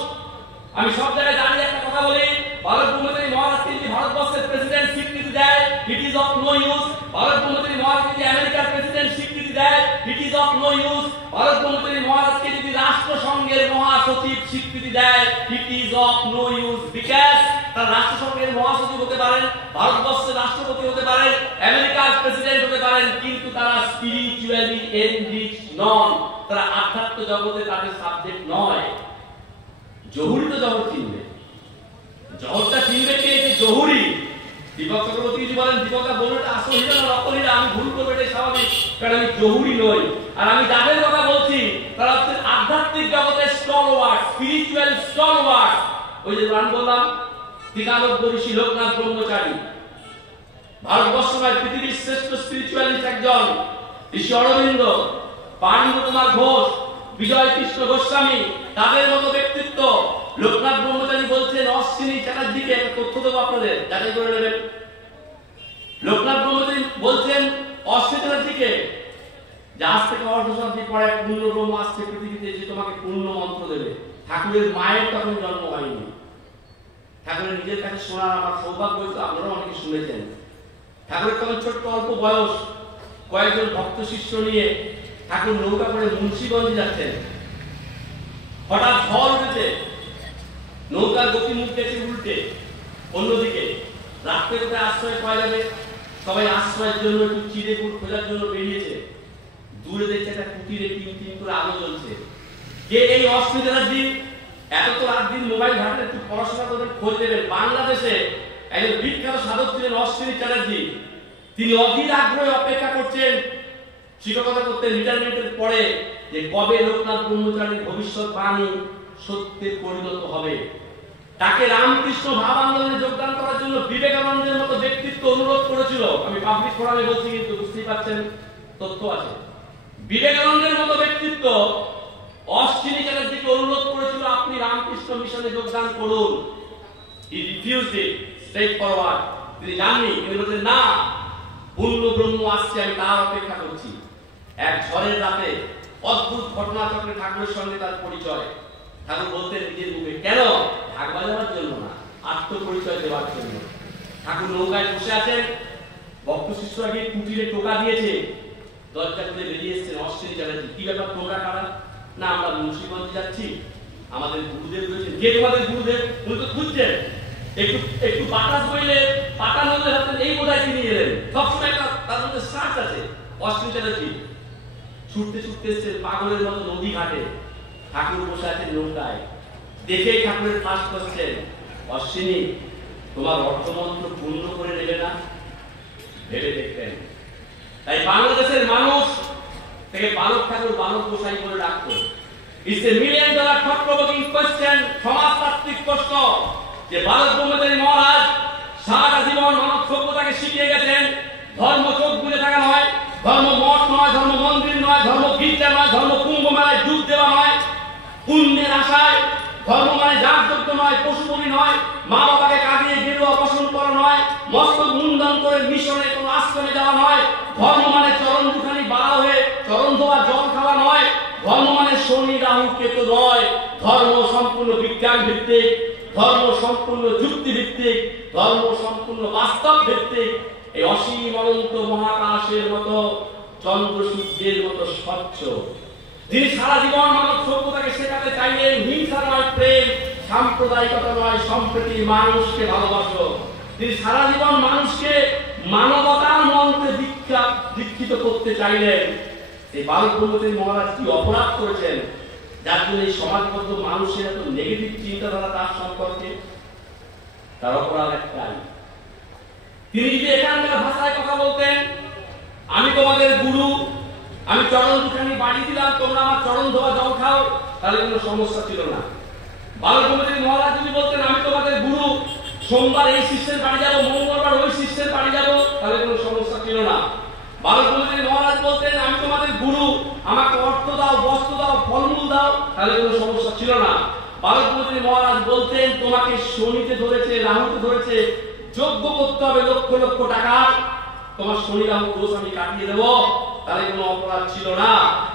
আমি সব জায়গায় দাঁড়িয়ে একটা কথা বলি, বালক ব্রহ্মচারী মহারাজকে যদি ভারতবর্ষের প্রেসিডেন্ট স্বীকৃতি দেয়, it is of no use. Balak Brahmachari মহারাজকে যদি আমেরিকার প্রেসিডেন্ট স্বীকৃতি দেয়, it is of no use. Balak Brahmachari মহারাজকে যদি রাষ্ট্রসংঘের মহাসচিব স্বীকৃতি দেয়, it is of no use. Because তারা রাষ্ট্রসংঘের মহাসচিব হতে পারেন, ভারতবর্ষের রাষ্ট্রপতি হতে পারেন, আমেরিকার প্রেসিডেন্ট হতে পারেন, কিন্তু তারা স্পিরিচুয়ালি এনরিচ নন। তারা আধ্যাত্ম জগতে তাদের সাবজেক্ট নয়। জহুরি তো জহর চিনবে, জহরটা চিনবে কে? যে জহুরি। দীপক চক্রবর্তী যদি বলেন, দীপকটা বলুন এটা আসল হীরা না নকল হীরা, আমি ভুল করবো, এটাই স্বাভাবিক, কারণ আমি জহুরি নই। আর আমি যাদের কথা বলছি তারা হচ্ছে আধ্যাত্মিক জগতে স্টলওয়ার্ড, স্পিরিচুয়াল স্টলওয়ার্ড। ওই যে আমি বললাম ত্রিকালোদ্বোধী লোকনাথ ব্রহ্মচারী, ভারতবর্ষ নয় পৃথিবীর শ্রেষ্ঠ স্পিরিচুয়ালিস্ট একজন। ঋষি অরবিন্দ, পারমিন্দ্র কুমার ঘোষ, বিজয় কৃষ্ণ গোস্বামী, তাদের মতো ব্যক্তিত্ব। লোকনাথ ব্রহ্মচারী বলছেন অশ্বিনী চ্যাটার্জিকে, একটা তথ্য দেবো আপনাদের, যাচাই করে নেবেন। লোকনাথ ব্রহ্মচারী বলছেন অশ্বিনী চ্যাটার্জিকে, যে আজ থেকে অর্ধ শতাব্দী পরে পূর্ণ ব্রহ্ম আসছে পৃথিবীতে, যে তোমাকে পূর্ণ মন্ত্র দেবে। ঠাকুরের মায়ের তখন জন্ম হয়নি। ঠাকুরের নিজের কাছে শোনার আমার সৌভাগ্য হয়েছে, আপনারা অনেকে শুনেছেন। ঠাকুরের তখন ছোট্ট অল্প বয়স, কয়েকজন ভক্ত শিষ্য নিয়ে ঠাকুর নৌকা করে মুন্সিগঞ্জে যাচ্ছেন। হঠাৎ ঝড় উঠেছে, নৌকার গতি মুখ গেছে উল্টে অন্যদিকে। রাত্রে কোথায় আশ্রয় পাওয়া যাবে, সবাই আশ্রয়ের জন্য একটু চিড়ে গুড় খোঁজার জন্য বেরিয়েছে। দূরে দেখছে একটা কুটিরে টিম টিম করে আলো জ্বলছে। কে? এই অশ্বিনী চ্যাটার্জি। এত তো রাত দিন মোবাইল ঘাটে একটু পড়াশোনা করবেন, খোঁজ দেবেন। বাংলাদেশে একজন বিখ্যাত সাধক ছিলেন অশ্বিনী চ্যাটার্জি। তিনি অধীর আগ্রহে অপেক্ষা করছেন, শিক্ষকতা করতেন রিটায়ারমেন্টের পরে, যে কবে লোকনাথ ব্রহ্মচারীর ভবিষ্যৎবাণী সত্যে পরিণত হবে। তাকে রামকৃষ্ণ ভাব আন্দোলনে যোগদান করার জন্য বিবেকানন্দের মতো ব্যক্তিত্ব অনুরোধ করেছিল। আমি পাবলিক ফোরামে বলছি, কিন্তু বুঝতেই পারছেন তথ্য আছে। বিবেকানন্দের মতো ব্যক্তিত্ব অশ্বিনী চ্যাটার্জিকে অনুরোধ করেছিল, আপনি রামকৃষ্ণ মিশনে যোগদান করুন। He refused it straight forward. তিনি জাননি, তিনি বলছেন না, পূর্ণ ব্রহ্ম আসছে, আমি তার অপেক্ষা করছি। এক ঝড়ের রাতে অদ্ভুত ঘটনাচক্রে ঠাকুরের সঙ্গে তার পরিচয়। ঠাকুর বলতেন নিজের মুখে, কেন? ঢাক বাজাবার জন্য না, আত্মপরিচয় দেওয়ার জন্য। ঠাকুর নৌকায় বসে আছেন, ভক্ত শিষ্যরা গিয়ে কুটিরে টোকা দিয়েছে, দরজা খুলে বেরিয়ে এসেছেন অশ্বিনী চ্যাটার্জি। কি ব্যাপার, তোমরা কারা? না, আমরা মুন্সিগঞ্জ যাচ্ছি, আমাদের গুরুদেব রয়েছেন। কে তোমাদের গুরুদেব? উনি তো খুঁজছেন, একটু একটু বাতাস বইলে পাতা নদীর হাতে এই বোধহয় তিনি এলেন। সবসময় একটা তার মধ্যে সার্চ আছে। অশ্বিনী চ্যাটার্জি ছুটতে ছুটতে এসেছেন পাগলের মতো নদী ঘাটে। ঠাকুর বসে আছেন নৌকায়, দেখে ঠাকুরের কাজ করছেন, অশ্বিনী তোমার অর্থমন্ত্র পূর্ণ করে নেবে না? ভেবে দেখবেন। তাই বাংলাদেশের মানুষ থেকে বালক ঠাকুর বালক গোসাই করে রাখতো। It's a $1 million thought provoking question, সমাজতাত্ত্বিক প্রশ্ন, যে বালক ব্রহ্মচারী মহারাজ সারা জীবন মানব সভ্যতাকে শিখিয়ে গেছেন, ধর্ম চোখ বুঝে থাকা নয়, ধর্ম মঠ নয়, ধর্ম মন্দির নয়, ধর্ম গির্জা নয়, ধর্ম কুম্ভ মেলায় ডুব দেওয়া নয়, পুণ্যের আশায় ধর্ম মানে যাগযজ্ঞ নয়, পশু বলি নয়, মা বাবাকে কাঁদিয়ে গেরুয়া বসন করা নয়, মস্তক মুন্ডন করে মিশনে কোনো আশ্রমে যাওয়া নয়, ধর্ম মানে চরণ দুখানি বাড়া হয়ে চরণ ধোয়া জল খাওয়া নয়, ধর্ম মানে শনি রাহু কেতু নয়, ধর্ম সম্পূর্ণ বিজ্ঞান ভিত্তিক, ধর্ম সম্পূর্ণ যুক্তি ভিত্তিক, ধর্ম সম্পূর্ণ বাস্তব ভিত্তিক। এই অসীম অনন্ত মহাকাশের মতো, চন্দ্র সূর্যের মতো স্বচ্ছ, যিনি সারা জীবন মানব সভ্যতাকে শেখাতে চাইলেন হিংসা নয় প্রেম, সাম্প্রদায়িকতা নয় সম্প্রীতি, মানুষকে ভালোবাসো। তিনি সারা জীবন মানুষকে মানবতার মন্ত্রে দীক্ষিত করতে চাইলেন। এই বালক ব্রহ্মচারী মহারাজ কি অপরাধ করেছেন যার জন্য এই সমাজবদ্ধ মানুষের এত নেগেটিভ চিন্তাধারা তার সম্পর্কে? তার অপরাধ একটাই, তিনি যদি এখানকার ভাষায় কথা বলতেন, আমি তোমাদের গুরু, আমি চরণ দুখানি বাড়ি দিলাম, তোমরা আমার চরণ ধোয়া জল খাও, তাহলে কোনো সমস্যা ছিল না। বালক ব্রহ্মচারী মহারাজ যদি বলতেন, আমি তোমাদের গুরু, সোমবার এই শিষ্যের বাড়ি যাবো, মঙ্গলবার ওই শিষ্যের বাড়ি যাবো, তাহলে কোনো সমস্যা ছিল না। বালক ব্রহ্মচারী মহারাজ বলতেন, আমি তোমাদের গুরু, আমাকে অর্থ দাও, বস্ত্র দাও, ফলমূল দাও, তাহলে কোনো সমস্যা ছিল না। বালক ব্রহ্মচারী মহারাজ বলতেন, তোমাকে শনিতে ধরেছে, রাহুতে ধরেছে, যজ্ঞ করতে হবে লক্ষ লক্ষ টাকা, তোমার শনি রাহু দোষ আমি কাটিয়ে দেবো, তাহলে কোনো অপরাধ ছিল না।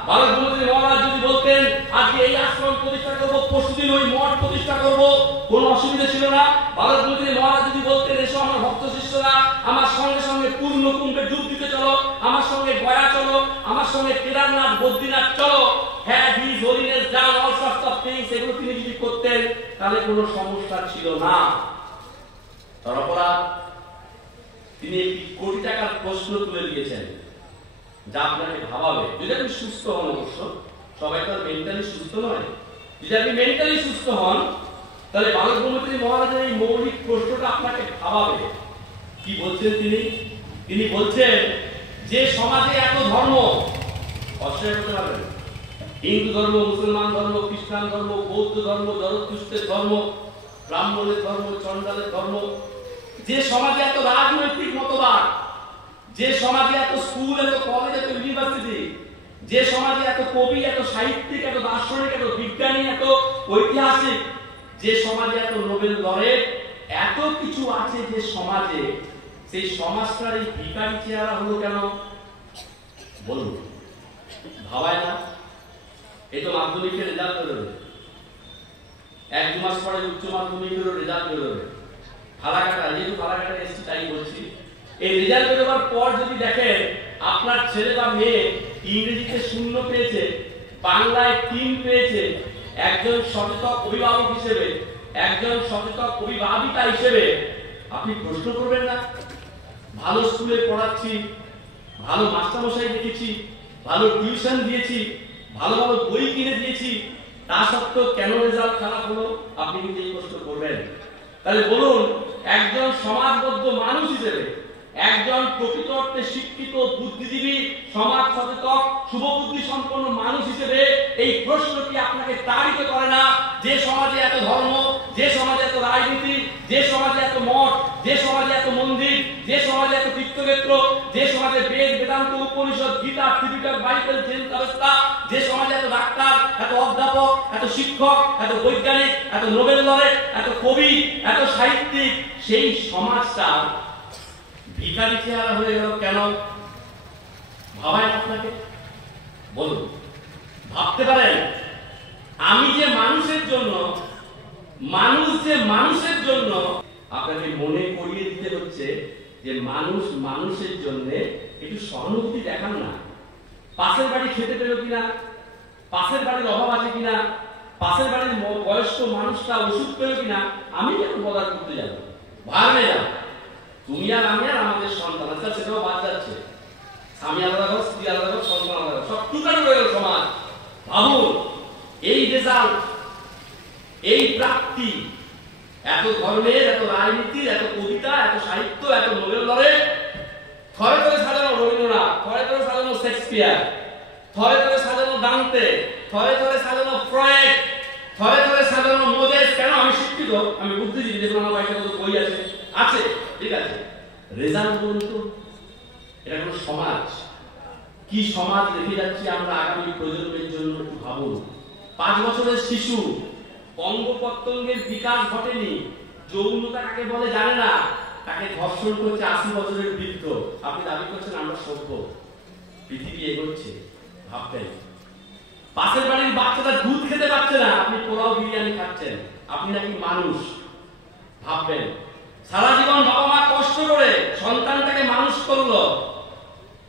বালক ব্রহ্মচারী মহারাজ যদি বলতেন, আজকে এই আশ্রম প্রতিষ্ঠা করবো, পরশুদিন ওই মঠ প্রতিষ্ঠা করবো, কোনো অসুবিধা ছিল না। বালক ব্রহ্মচারী মহারাজ যদি বলতেন, এসো আমার ভক্ত শিষ্যরা, আমার সঙ্গে সঙ্গে পূর্ণ কুম্ভে ডুব দিতে চলো, আমার সঙ্গে গয়া চলো, আমার সঙ্গে কেদারনাথ বদ্রীনাথ চলো, হ্যাঁ his holiness done all sorts of things, এগুলো তিনি যদি করতেন তাহলে কোনো সমস্যা ছিল না। তার অপরাধ, তিনি একটি কোটি টাকার প্রশ্ন তুলে দিয়েছেন যা আপনাকে ভাবাবে। যদি আপনি সুস্থ হন, অবশ্য সবাই তো মেন্টালি সুস্থ নয়, যদি আপনি মেন্টালি সুস্থ হন তাহলে বালক ব্রহ্মচারী মহারাজের এই মৌলিক প্রশ্নটা আপনাকে ভাবাবে। কি বলছেন তিনি? তিনি বলছেন যে সমাজে এত ধর্ম, অস্বীকার করতে পারবেন, হিন্দু ধর্ম, মুসলমান ধর্ম, খ্রিস্টান ধর্ম, বৌদ্ধ ধর্ম, জরথুস্ত্রের ধর্ম, ব্রাহ্মণের ধর্ম, চন্ডালের ধর্ম, যে সমাজে এত রাজনৈতিক মতবাদ, যে সমাজে এত স্কুল, এত কলেজ, এত ইউনিভার্সিটি, যে সমাজে এত কবি, এত সাহিত্যিক, এত দার্শনিক, এত বিজ্ঞানী, এত ঐতিহাসিক, যে সমাজে এত নোবেল লরেট, এত কিছু আছে যে সমাজে, সেই সমাজটার এই ভিখারি চেহারা হলো কেন? বলুন, ভাবায় না? এই তো মাধ্যমিকের রেজাল্ট বেরোবে, 1-2 মাস পরে উচ্চ মাধ্যমিকেরও রেজাল্ট বেরোবে। ফালাকাটা, যেহেতু ফালাকাটা এসছি তাই বলছি, এই রেজাল্ট বেরোবার পর যদি দেখেন আপনার ছেলে বা মেয়ে ইংরেজিতে 0 পেয়েছে, বাংলায় 3 পেয়েছে, একজন সচেতন অভিভাবক হিসেবে, একজন সচেতন অভিভাবিকা হিসেবে আপনি প্রশ্ন করবেন না? ভালো স্কুলে পড়াচ্ছি, ভালো মাস্টারমশাই দেখেছি, ভালো টিউশন দিয়েছি, ভালো ভালো বই কিনে দিয়েছি, তা সত্ত্বেও কেন রেজাল্ট খারাপ হলো? আপনি কিন্তু এই প্রশ্ন করবেন। তাহলে বলুন, একজন সমাজবদ্ধ মানুষ হিসেবে, একজন প্রকৃত অর্থে শিক্ষিত, বুদ্ধিজীবী, সমাজ সচেতন, শুভবুদ্ধি সম্পন্ন মানুষ হিসেবে এই প্রশ্নটি আপনাকে তাড়িত করে না যে সমাজে এত ধর্ম, যে সমাজে এত রাজনীতি, যে সমাজে এত মঠ, যে সমাজে এত মন্দির, যে সমাজে এত তীর্থক্ষেত্র, যে সমাজে বেদ, বেদান্ত, উপনিষদ, গীতা, ত্রিপিটক, বাইবেল, জৈন ব্যবস্থা, যে সমাজে এত ডাক্তার, এত অধ্যাপক, এত শিক্ষক, এত বৈজ্ঞানিক, এত নোবেল লরেট, এত কবি, এত সাহিত্যিক, সেই সমাজটা ভিখারি চেহারা হয়ে গেল কেন? ভাবায় আপনাকে? বলুন, ভাবতে পারেন? আমি যে মানুষের জন্য, মানুষ যে মানুষের জন্য, আপনাকে মনে করিয়ে দিতে হচ্ছে যে মানুষ মানুষের জন্য একটু সহানুভূতি দেখান না। পাশের বাড়ি খেতে পেল কিনা, পাশের বাড়ির অভাব আছে কিনা, পাশের বাড়ির বয়স্ক মানুষটা ওষুধ পেল কিনা, আমি কেন বলার করতে যাবো? ভাবলে যাও, তুমি আর আমি আর আমাদের সন্তান, আজকাল সেটাও বাদ যাচ্ছে। স্বামী আলাদা ঘর, স্ত্রী আলাদা ঘর, সন্তান আলাদা ঘর, সব টুকানো রয়ে গেল সমাজ। ভাবুন, এই রেজাল্ট, এই প্রাপ্তি, এত ধর্মের, এত রাজনীতির, এত কবিতা, এত সাহিত্য, এত নোবেল লরেট, থরে থরে সাজানো রবীন্দ্রনাথ, থরে থরে সাজানো শেক্সপিয়ার, থরে থরে সাজানো দান্তে, থরে থরে সাজানো ফ্রয়েড, থরে থরে সাজানো মোজেস। কেন? আমি শিক্ষিত, আমি বুদ্ধিজীবী, যেগুলো আমার বাড়িতে কত বই আছে, আছে, ঠিক আছে। রেজাল্ট বলুন তো, এটা কোন সমাজ? কি সমাজ রেখে যাচ্ছি আমরা আগামী প্রজন্মের জন্য? একটু ভাবুন। 5 বছরের শিশু, অঙ্গ প্রত্যঙ্গের বিকাশ ঘটেনি, যৌনতা কাকে বলে জানে না, তাকে ধর্ষণ করছে 80 বছরের বৃদ্ধ। আপনি দাবি করছেন আমরা সভ্য? পৃথিবী এগোচ্ছে, ভাববেন। পাশের বাড়ির বাচ্চাটা দুধ খেতে পারছে না, আপনি পোলাও বিরিয়ানি খাচ্ছেন, আপনি নাকি মানুষ? ভাববেন। সারা জীবন বাবা মা কষ্ট করে সন্তানটাকে মানুষ করলো।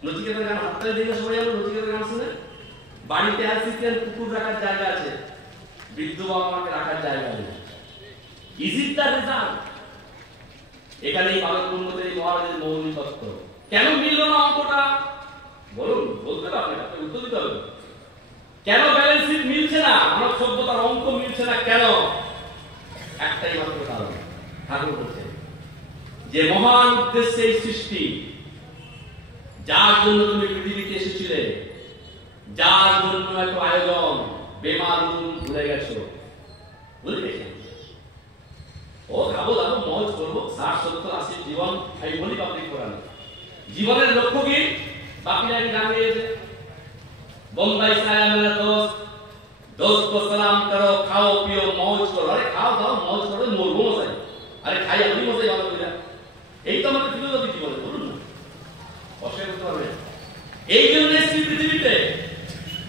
নচিকেতার গান হাততালি দিয়ে সবাই আমরা নচিকেতার গান শুনে। বাড়িতে আসিতেন, কুকুর রাখার জায়গা আছে, বৃদ্ধ বাবা মাকে রাখার জায়গা নেই। Is it the result? এখানেই বালক ব্রহ্মচারী মহারাজের মৌলিক তত্ত্ব। কেন মিলল না অঙ্কটা? বলুন, বলতে পারবেন, আপনি উত্তর দিতে হবে। কেন ব্যালেন্স শিট মিলছে না? আমার সভ্যতার অঙ্ক মিলছে না কেন? একটাই মাত্র কারণ। ঠাকুর বলছেন যে মহান উদ্দেশ্যে এই সৃষ্টি, যার জন্য তুমি পৃথিবীতে এসেছিলে, যার জন্য এত আয়োজন, বেমালুম ভুলে গেছো। ভুলে গেছেন? ও খাবো দাবো মজ করবো, 60, 70, 80 জীবন। আমি বলি পাবলিক কোরআন, জীবনের লক্ষ্য কি? বাকিরা কি গান গেয়েছে? বোম্বাই से आया मेरा दोस्त, दोस्त को सलाम करो, खाओ पियो मौज करो। अरे खाओ खाओ मौज करो, মরবো মশাই। আরে খাই আপনি মশাই ভালো করে। এই তো আমাদের ফিলোসফি জীবনে, বলুন না, অস্বীকার করতে পারবে? এই জন্য এসেছি পৃথিবীতে।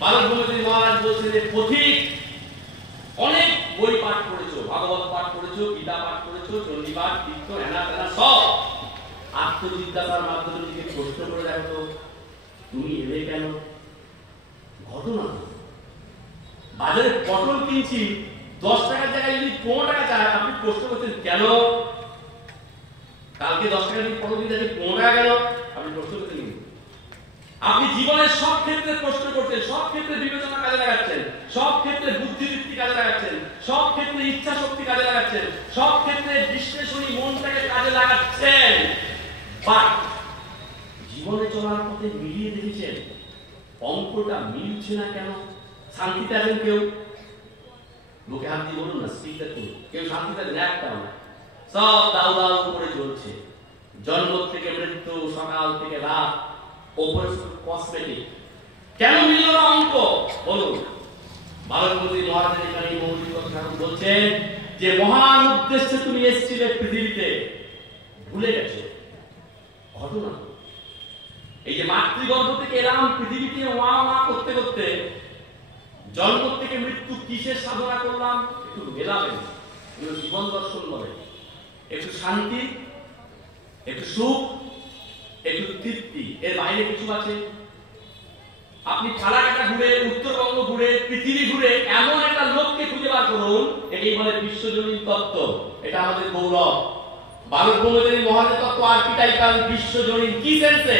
বালক ব্রহ্মচারী মহারাজ বলছেন যে পথিক, অনেক বই পাঠ করেছো, ভাগবত পাঠ করেছো, গীতা পাঠ করেছো, চণ্ডীপাঠ, কীর্তন, হেনা তেনা সব। আত্মজিজ্ঞাসার মাধ্যমে নিজেকে প্রশ্ন করে দেখো তো, তুমি এলে কেন? ঘটনা, বাজারে পটল কিনছি, 10 টাকার জায়গায় যদি 15 টাকা চায়, আপনি প্রশ্ন করছেন কেন? কালকে 10 টাকা দিয়ে পটল কিনতে 15 টাকা গেল, আপনি প্রশ্ন করছেন। আপনি জীবনের সব ক্ষেত্রে প্রশ্ন করছেন, সব ক্ষেত্রে বিবেচনা কাজে লাগাচ্ছেন, সব ক্ষেত্রে বুদ্ধিবৃত্তি কাজে লাগাচ্ছেন, সব ক্ষেত্রে ইচ্ছা শক্তি কাজে লাগাচ্ছেন, সব ক্ষেত্রে বিশ্লেষণী মনটাকে কাজে লাগাচ্ছেন। বাট জীবনে চলার পথে মিলিয়ে দেখেছেন অঙ্কটা মিলছে না কেন? শান্তিতে আছেন কেউ? লোকে হাত দিয়ে বলুন না, স্পিকটা করুন। কেউ শান্তিতে আছেন? একটাও না। সব দাউ দাউ করে চলছে। জন্ম থেকে মৃত্যু, সকাল থেকে রাত, ওপরে কসমেটিক। কেন মিলল না অঙ্ক? বলুন। বালক ব্রহ্মচারী মহারাজের এখানে মৌলিক কথা বলছেন যে মহান উদ্দেশ্যে তুমি এসেছিলে পৃথিবীতে, ভুলে গেছো ঘটনা। এই যে মাতৃগর্ভ থেকে এলাম পৃথিবীতে, ওয়া ওয়া করতে করতে জন্ম থেকে মৃত্যু কিসের সাধনা করলাম? একটু মেলাবেন, জীবন দর্শন বলে। একটু শান্তি, একটু সুখ, একটু তৃপ্তি, এর বাইরে কিছু আছে? আপনি ফালাকাটা ঘুরে, উত্তরবঙ্গ ঘুরে, পৃথিবী ঘুরে এমন একটা লোককে খুঁজে বার করুন, এটাই বলে বিশ্বজনীন তত্ত্ব। এটা আমাদের গৌরব। বালক ব্রহ্মচারী মহারাজের তত্ত্ব আর্কিটাইপাল, বিশ্বজনীন। কি সেন্সে?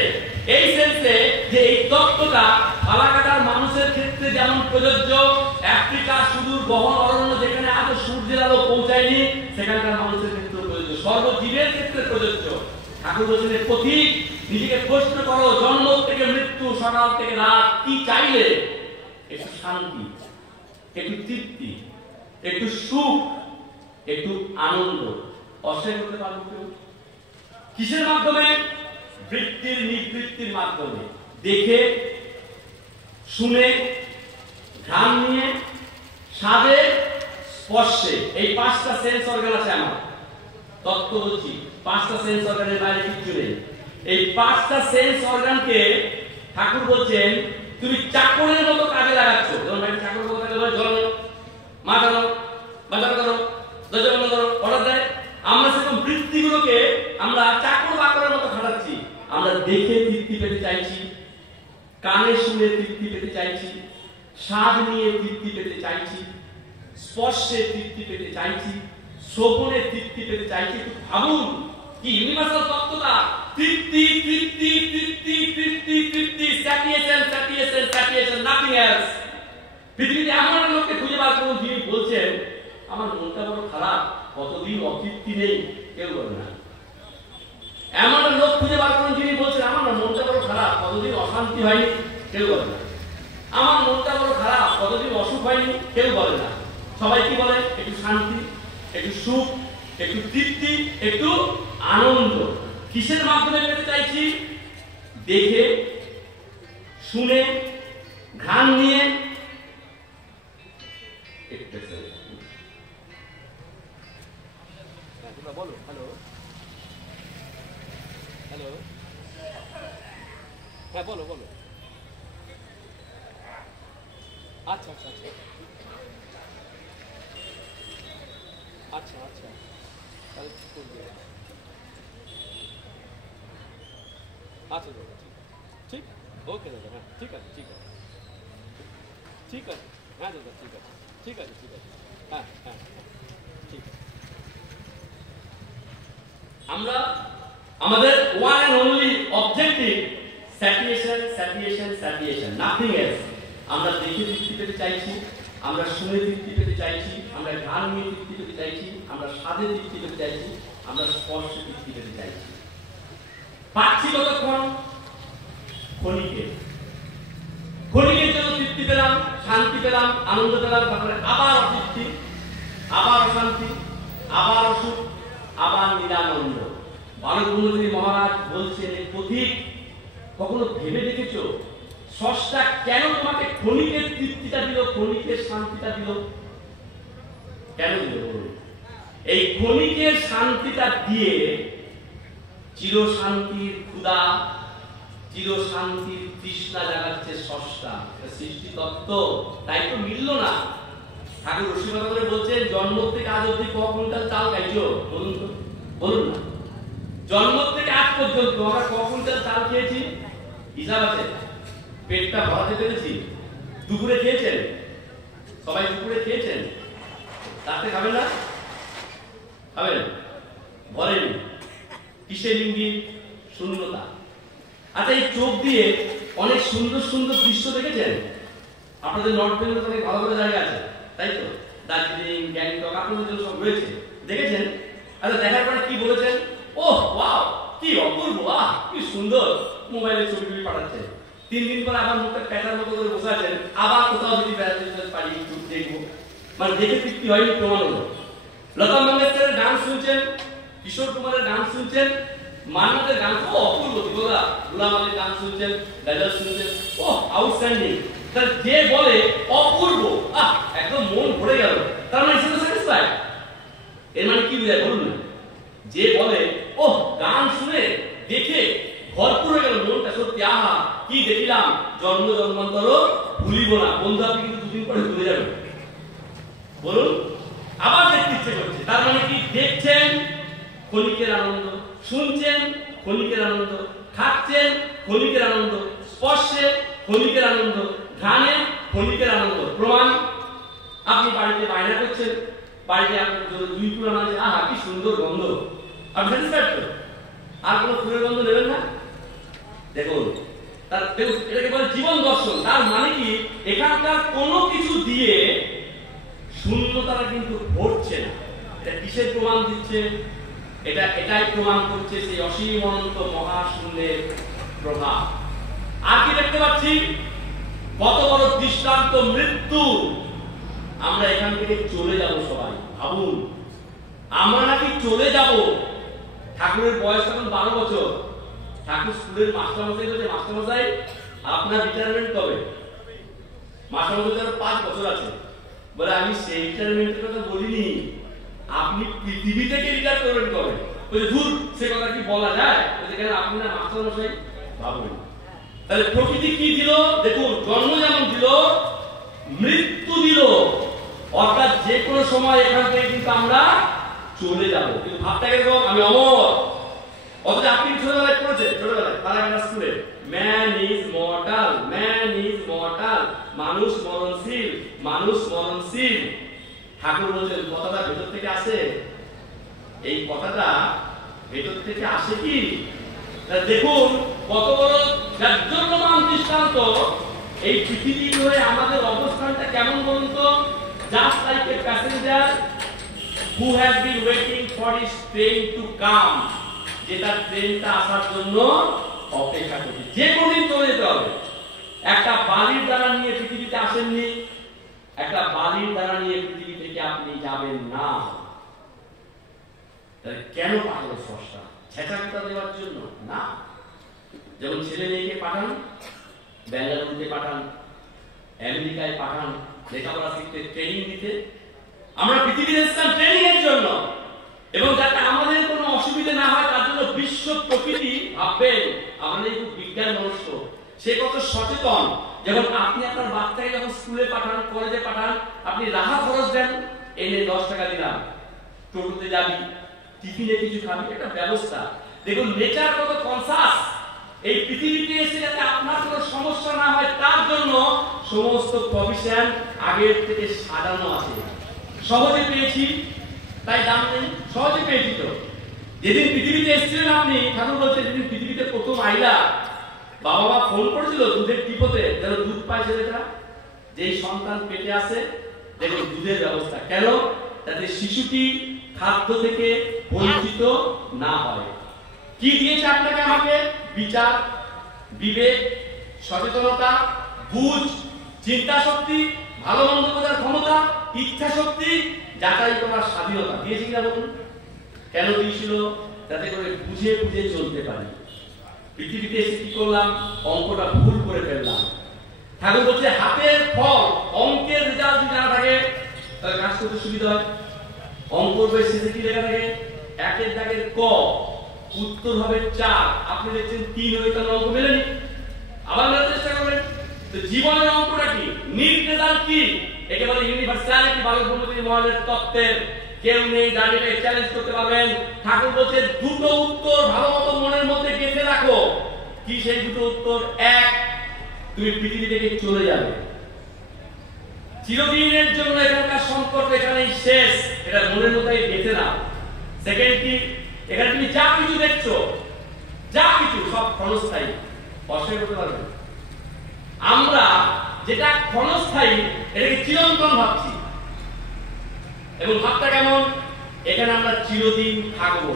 এই সেন্সে যে এই তত্ত্বটা ফালাকাটার মানুষের ক্ষেত্রে যেমন প্রযোজ্য, আফ্রিকা সুদূর গহন অরণ্য যেখানে এত সূর্যের আলো পৌঁছায়নি সেখানকার মানুষের ক্ষেত্রে প্রযোজ্য, সর্বজীবের ক্ষেত্রে প্রযোজ্য। ঠাকুর বলছেন পথিক, নিজেকে প্রশ্ন করো, জন্ম থেকে মৃত্যু, সকাল থেকে রাত, কি চাইলে? একটু শান্তি, একটু তৃপ্তি, একটু সুখ, একটু আনন্দ। অস্বীকার করতে পারবো কেউ? কিসের মাধ্যমে? বৃত্তির নিবৃত্তির মাধ্যমে। দেখে, শুনে, ঘ্রাণ নিয়ে, স্বাদে, স্পর্শে। এই পাঁচটা সেন্স অর্গান আছে আমার, তত্ত্ব বলছি। পাঁচটা সেন্স অর্গানের বাইরে কিছু নেই। এই পাঁচটা সেন্স অর্গানকে ঠাকুর বলছেন তুমি চাকরের মতো কাজে লাগাচ্ছ। যেমন বাড়িতে চাকরের মতো কাজে জল মা জানো, বাজার করো, দরজা বন্ধ করো, অর্ডার দেয়। আমরা সেরকম বৃত্তিগুলোকে আমরা চাকর বাকরের মতো খাটাচ্ছি। আমরা দেখে তৃপ্তি পেতে চাইছি, কানে শুনে তৃপ্তি পেতে চাইছি, স্বাদ নিয়ে তৃপ্তি পেতে চাইছি, স্পর্শে তৃপ্তি পেতে চাইছি, শ্রবণে তৃপ্তি পেতে চাইছি। একটু ভাবুন কি ইউনিভার্সাল তত্ত্বটা, তৃপ্তি তৃপ্তি তৃপ্তি তৃপ্তি তৃপ্তি, স্যাটিয়েশন স্যাটিয়েশন স্যাটিয়েশন, নাথিং এলস। পৃথিবীতে এমন এক লোককে খুঁজে বার করুন যিনি বলছেন আমার মনটা বড় খারাপ, কতদিন অতৃপ্তি নেই, কেউ বলে না। এমন এক লোক খুঁজে বার করুন যিনি বলছেন আমার মনটা বড় খারাপ, কতদিন অশান্তি হয়নি, কেউ বলে না। আমার মনটা বড় খারাপ, কতদিন অসুখ হয়নি, কেউ বলে না। সবাই কি বলে? একটু শান্তি, একটু সুখ, একটু তৃপ্তি, একটু আনন্দ। কিসের মাধ্যমে পেতে চাইছি? দেখে, শুনে, ঘ্রাণ নিয়ে। বলো। হ্যালো হ্যালো, হ্যাঁ বলো বলো। আচ্ছা আচ্ছা আচ্ছা আচ্ছা আচ্ছা, তাহলে কি করবে? আচ্ছা দাদা, ঠিক, ওকে দাদা, হ্যাঁ ঠিক আছে ঠিক আছে ঠিক আছে, হ্যাঁ দাদা ঠিক আছে ঠিক আছে ঠিক আছে, হ্যাঁ হ্যাঁ ঠিক আছে। আমরা আমাদের one and only objective satiation satiation satiation, nothing else. আমরা দেখে তৃপ্তি পেতে চাইছি, আমরা শুনে তৃপ্তি পেতে চাইছি, আমরা ঘ্রাণ নিয়ে তৃপ্তি পেতে চাইছি, আমরা স্বাদে তৃপ্তি পেতে চাইছি, আমরা স্পর্শে তৃপ্তি পেতে চাইছি। পাচ্ছি কতক্ষণ? ক্ষণিকের জন্য তৃপ্তি পেলাম, শান্তি পেলাম, আনন্দ পেলাম, তারপরে আবার অতৃপ্তি, আবার অশান্তি, আবার অসুখ, আবার নিরানন্দ। বালক ব্রহ্মচারী মহারাজ বলছেন পথিক, কখনো ভেবে দেখেছো স্রষ্টা কেন তোমাকে ক্ষণিকের তৃপ্তিটা দিল, ক্ষণিকের শান্তিটা দিল? কেন দিল বলুন? এই ক্ষণিকের শান্তিটা দিয়ে চির শান্তির ক্ষুধা, চির শান্তির তৃষ্ণা জাগাচ্ছে স্রষ্টা, সৃষ্টি তত্ত্ব। তাই তো মিলল না। ঠাকুর রসিকতা করে বলছেন জন্ম থেকে আজ অব্দি ক কুইন্টাল চাল খাইছো? বলুন তো, বলুন না। জন্ম থেকে আজ পর্যন্ত আমরা ক কুইন্টাল চাল খেয়েছি? হিসাব আছে? পেটটা ভরাতে পেরেছি? দুপুরে খেয়েছেন? সবাই দুপুরে খেয়েছেন? রাতে খাবেন না? খাবেন? বলেন কিসের ইঙ্গিত? শূন্যতা। আচ্ছা, এই চোখ দিয়ে অনেক সুন্দর সুন্দর দৃশ্য দেখেছেন? আপনাদের নর্থ বেঙ্গলে অনেক ভালো ভালো জায়গা আছে, তাই তো? দার্জিলিং, গ্যাংটক, আপনাদের জন্য সব রয়েছে, দেখেছেন? আচ্ছা, দেখার পরে কি বলেছেন? ওহ ওয়াও, কি অপূর্ব, আহ কি সুন্দর। মোবাইলে ছবি টবি পাঠাচ্ছে। 3 দিন পর আবার মুখটা প্যাটার মতো করে বসে আছেন, আবার কোথাও যদি বেড়াতে পারি একটু দেখবো। মানে দেখে তৃপ্তি হয়নি, প্রমাণ হলো। লতা মঙ্গেশকরের গান শুনছেন, কিশোর কুমারের গান শুনছেন, মান্নাতের গান, ও অপূর্ব, গুলাম আলীর গান শুনছেন, গাজল শুনছেন, ও আউটস্ট্যান্ডিং। তার যে বলে অপূর্ব, আহ একদম মন ভরে গেল, তার মানে সে তো স্যাটিসফাইড। এর মানে কি বোঝায় বলুন না? যে বলে ও গান শুনে দেখে ভরপুর হয়ে গেল মনটা, সত্যি আহা কি দেখিলাম, জন্ম জন্মান্তর ভুলিব না। বন্ধু আপনি কিন্তু 2 দিন পরে ভুলে যাবেন, বলুন। আবার দেখতে ইচ্ছে করছে, তার মানে কি? দেখছেন ক্ষণিকের আনন্দ, শুনছেন ক্ষণিকের আনন্দ, খাচ্ছেন ক্ষণিকের আনন্দ, স্পর্শে ক্ষণিকের আনন্দ, ঘ্রাণে ক্ষণিকের আনন্দ। প্রমাণ, আপনি বাড়িতে বায়না করছেন, বাড়িতে আপনার জন্য 2 ফুল আছে, আহা কি সুন্দর গন্ধ, আপনি স্যাটিসফাইড তো? আর কোনো ফুলের গন্ধ নেবেন না? দেখুন এটাকে বলে জীবন দর্শন। তার মানে কি এখানকার কোনো কিছু দিয়ে শূন্যতারা কিন্তু ভরছে না। এটা কিসের প্রমাণ দিচ্ছে? এটাই প্রমাণ করছে সেই অসীম অনন্ত মহাশূন্যের প্রভাব। আর কি দেখতে পাচ্ছি? কত বড় দৃষ্টান্ত মৃত্যু। আমরা এখান থেকে চলে যাব সবাই। ভাবুন, আমরা নাকি চলে যাব। ঠাকুরের বয়স এখন 12 বছর। ঠাকুর স্কুলের মাস্টারমশাই বলছে, মাস্টারমশাই আপনার রিটায়ারমেন্ট কবে? মাস্টারমশাই 5 বছর আছে। বলে আমি সেই রিটায়ারমেন্টের কথা বলিনি, আপনি পৃথিবী থেকে রিটায়ার করবেন কবে? বলে ধুর, সে কথা কি বলা যায়? বলে কেন, আপনি না মাস্টারমশাই? ভাবুন তাহলে প্রকৃতি কি দিল? দেখুন, জন্ম যেমন দিল, মৃত্যু দিল। অর্থাৎ যে কোনো সময় এখান থেকে কিন্তু আমরা চলে যাব। কিন্তু ভাবটা কিরকম? আমি অমর। অথচ আপনি ছোটবেলায় পড়েছেন, ছোটবেলায় পাড়াগাঁড়া স্কুলে, man is mortal, man is mortal, মানুষ মরণশীল, মানুষ মরণশীল। ঠাকুর বলছেন কথাটা ভেতর থেকে আসে। এই কথাটা ভেতর থেকে আসে কি? দেখুন কত বড় জাজ্জল্যমান দৃষ্টান্ত। এই পৃথিবী হয়ে আমাদের অবস্থানটা কেমন বলুন তো? Just like a passenger who has been waiting for his train to come, যেটা ট্রেনটা আসার জন্য অপেক্ষা করছে। যে কোনদিন চলে যেতে হবে। একটা বালির দ্বারা নিয়ে পৃথিবীতে আসেননি, একটা বালির দ্বারা নিয়ে পৃথিবী থেকে আপনি যাবেন না। তাহলে কেন পাঠালো স্রষ্টা? ছেঁচাকুটা দেওয়ার জন্য না। যেমন ছেলে মেয়েকে পাঠান, বেঙ্গালুরুতে পাঠান, আমেরিকায় পাঠান লেখাপড়া শিখতে, ট্রেনিং দিতে। আমরা পৃথিবীতে এসেছিলাম ট্রেনিং এর জন্য, এবং যাতে আমাদের কোনো অসুবিধা না হয় তার জন্য বিশ্ব প্রকৃতি ভাববেন। আমাদের খুব বিজ্ঞান মনস্ক, সে কত সচেতন। যেমন আপনি আপনার বাচ্চাকে যখন স্কুলে পাঠান, কলেজে পাঠান, আপনি রাহা খরচ দেন, এনে 10 টাকা দিলাম, টোটোতে যাবি, টিফিনে কিছু খাবি, একটা ব্যবস্থা। দেখুন নেচার কত কনসাস। এই পৃথিবীতে এসে যাতে আপনার কোনো সমস্যা না হয় তার জন্য সমস্ত প্রভিশন আগের থেকে সাজানো আছে। সহজে পেয়েছি তাই দাম নেই, সহজে পেয়েছি তো। যেদিন পৃথিবীতে এসেছিলেন আপনি, ঠাকুর বলছে যেদিন পৃথিবীতে প্রথম আইলা, বাবা মা ফোন করেছিল দুধের টিপোতে যেন দুধ পায় ছেলেটা। যেই সন্তান পেটে আসে, দেখুন দুধের ব্যবস্থা কেন? যাতে শিশুটি খাদ্য থেকে বঞ্চিত না হয়। কি দিয়েছে আপনাকে আমাকে? বিচার, বিবেক, সচেতনতা, বুঝ, চিন্তা শক্তি, ভালো মন্দ বোঝার ক্ষমতা, ইচ্ছা শক্তি, যাচাই করার স্বাধীনতা দিয়েছে কিনা বলুন? কেন দিয়েছিল? যাতে করে বুঝে বুঝে চলতে পারি। পৃথিবীতে এসে কি করলাম? অঙ্কটা ভুল করে ফেললাম। ঠাকুর বলছে হাতের ফল, অঙ্কের রেজাল্ট যদি না থাকে তাহলে কাজ করতে সুবিধা হয়। অঙ্ক বই শেষে কি লেখা থাকে? 1 দাগের ক, উত্তর হবে 4। আপনি দেখছেন 3 হয়ে তাহলে অঙ্ক মেলেনি, আবার মেলার চেষ্টা করবেন। তো জীবনের অঙ্কটা কি? নিট রেজাল্ট কি? একেবারে ইউনিভার্সালিটি বালক ব্রহ্মচারী মহারাজের তত্ত্বের কেউ নেই দাঁড়িয়ে চ্যালেঞ্জ করতে পারবেন। ঠাকুর বলছে দুটো উত্তর ভালো মতো মনের মধ্যে গেঁথে রাখো। কি সেই দুটো উত্তর? 1, তুমি পৃথিবী থেকে চলে যাবে, চিরদিনের জন্য এখানকার সম্পর্ক এখানেই শেষ, এটা মনের মধ্যে গেঁথে নাও। সেকেন্ড কি? এখানে তুমি যা কিছু দেখছো, যা কিছু সব ক্ষণস্থায়ী, অস্বীকার করতে পারবে। আমরা যেটা ক্ষণস্থায়ী এটাকে চিরন্তন ভাবছি, এবং ভাবটা কেমন? এখানে আমরা চিরদিন থাকবো।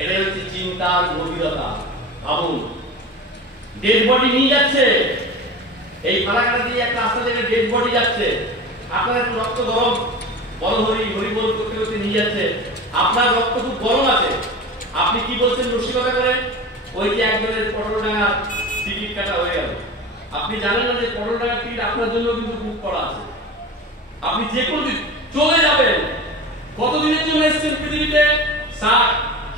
এটা হচ্ছে চিন্তার গভীরতা। ভাবুন, ডেড বডি নিয়ে যাচ্ছে, এই ফালাকাটা দিয়ে একটা রাস্তা থেকে ডেড বডি যাচ্ছে, আপনার একটু রক্ত গরম, বড় হরিবোল করতে করতে নিয়ে যাচ্ছে, আপনার রক্ত খুব গরম আছে, আপনি কি বলছেন রসিকতা করে? ওই যে একজনের পটলডাঙ্গার টিকিট কাটা হয়ে গেল। আপনি জানেন না যে পটলডাঙ্গার টিকিট আপনার জন্য কিন্তু বুক করা আছে। আপনি যে কোনো দিন চলে যাবেন। কতদিনের জন্য এসেছেন পৃথিবীতে? 60,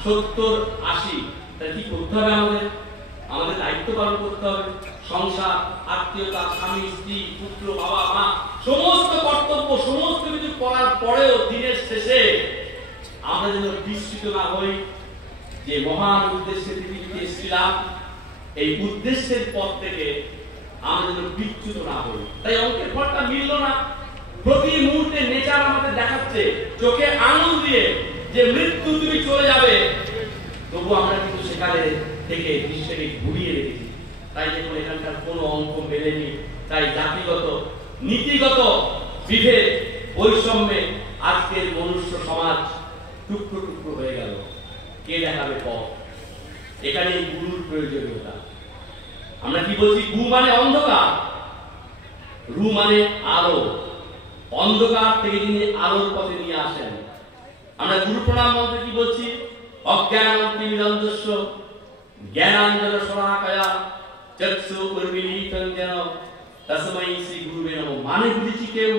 70, 80। তাই কি করতে হবে? আমাদের দায়িত্ব পালন করতে হবে। সংসার, আত্মীয়তা, স্বামী স্ত্রী, পুত্র, বাবা মা, সমস্ত কর্তব্য, সমস্ত কিছু করার পরেও দিনের শেষে আমরা যেন বিস্মিত না হই যে মহান উদ্দেশ্যে পৃথিবীতে এসেছিলাম, এই উদ্দেশ্যের পথ থেকে আমরা যেন বিচ্যুত না হই। তাই অঙ্কের ফলটা মিলল না। প্রতি মুহূর্তে নেচার আমাদের দেখাচ্ছে চোখে আঙুল দিয়ে যে মৃত্যু তুমি চলে যাবে, তবু আমরা কিন্তু সেখানে সেখানে থেকে দৃশ্যকে ঘুরিয়ে রেখেছি। তাই দেখুন এখানকার কোনো অঙ্ক মেলেনি। তাই জাতিগত নীতিগত বিভেদ বৈষম্যে আজকের মনুষ্য সমাজ টুকরো টুকরো হয়ে গেল। কে দেখাবে পথ? এখানে গুরুর প্রয়োজনীয়তা। আমরা কি বলছি? গু মানে অন্ধকার, রু মানে আলো। অন্ধকার থেকে তিনি আলোর পথে নিয়ে আসেন। আমরা গুরু প্রণাম মন্ত্রে কি বলছি? অজ্ঞানতিমিরন্ধস্য জ্ঞানাঞ্জন শলাকায়া চক্ষু উন্মীলিতং যেন তস্मै শ্রী গুরুবে নমঃ। মানে বুঝেছি কেউ?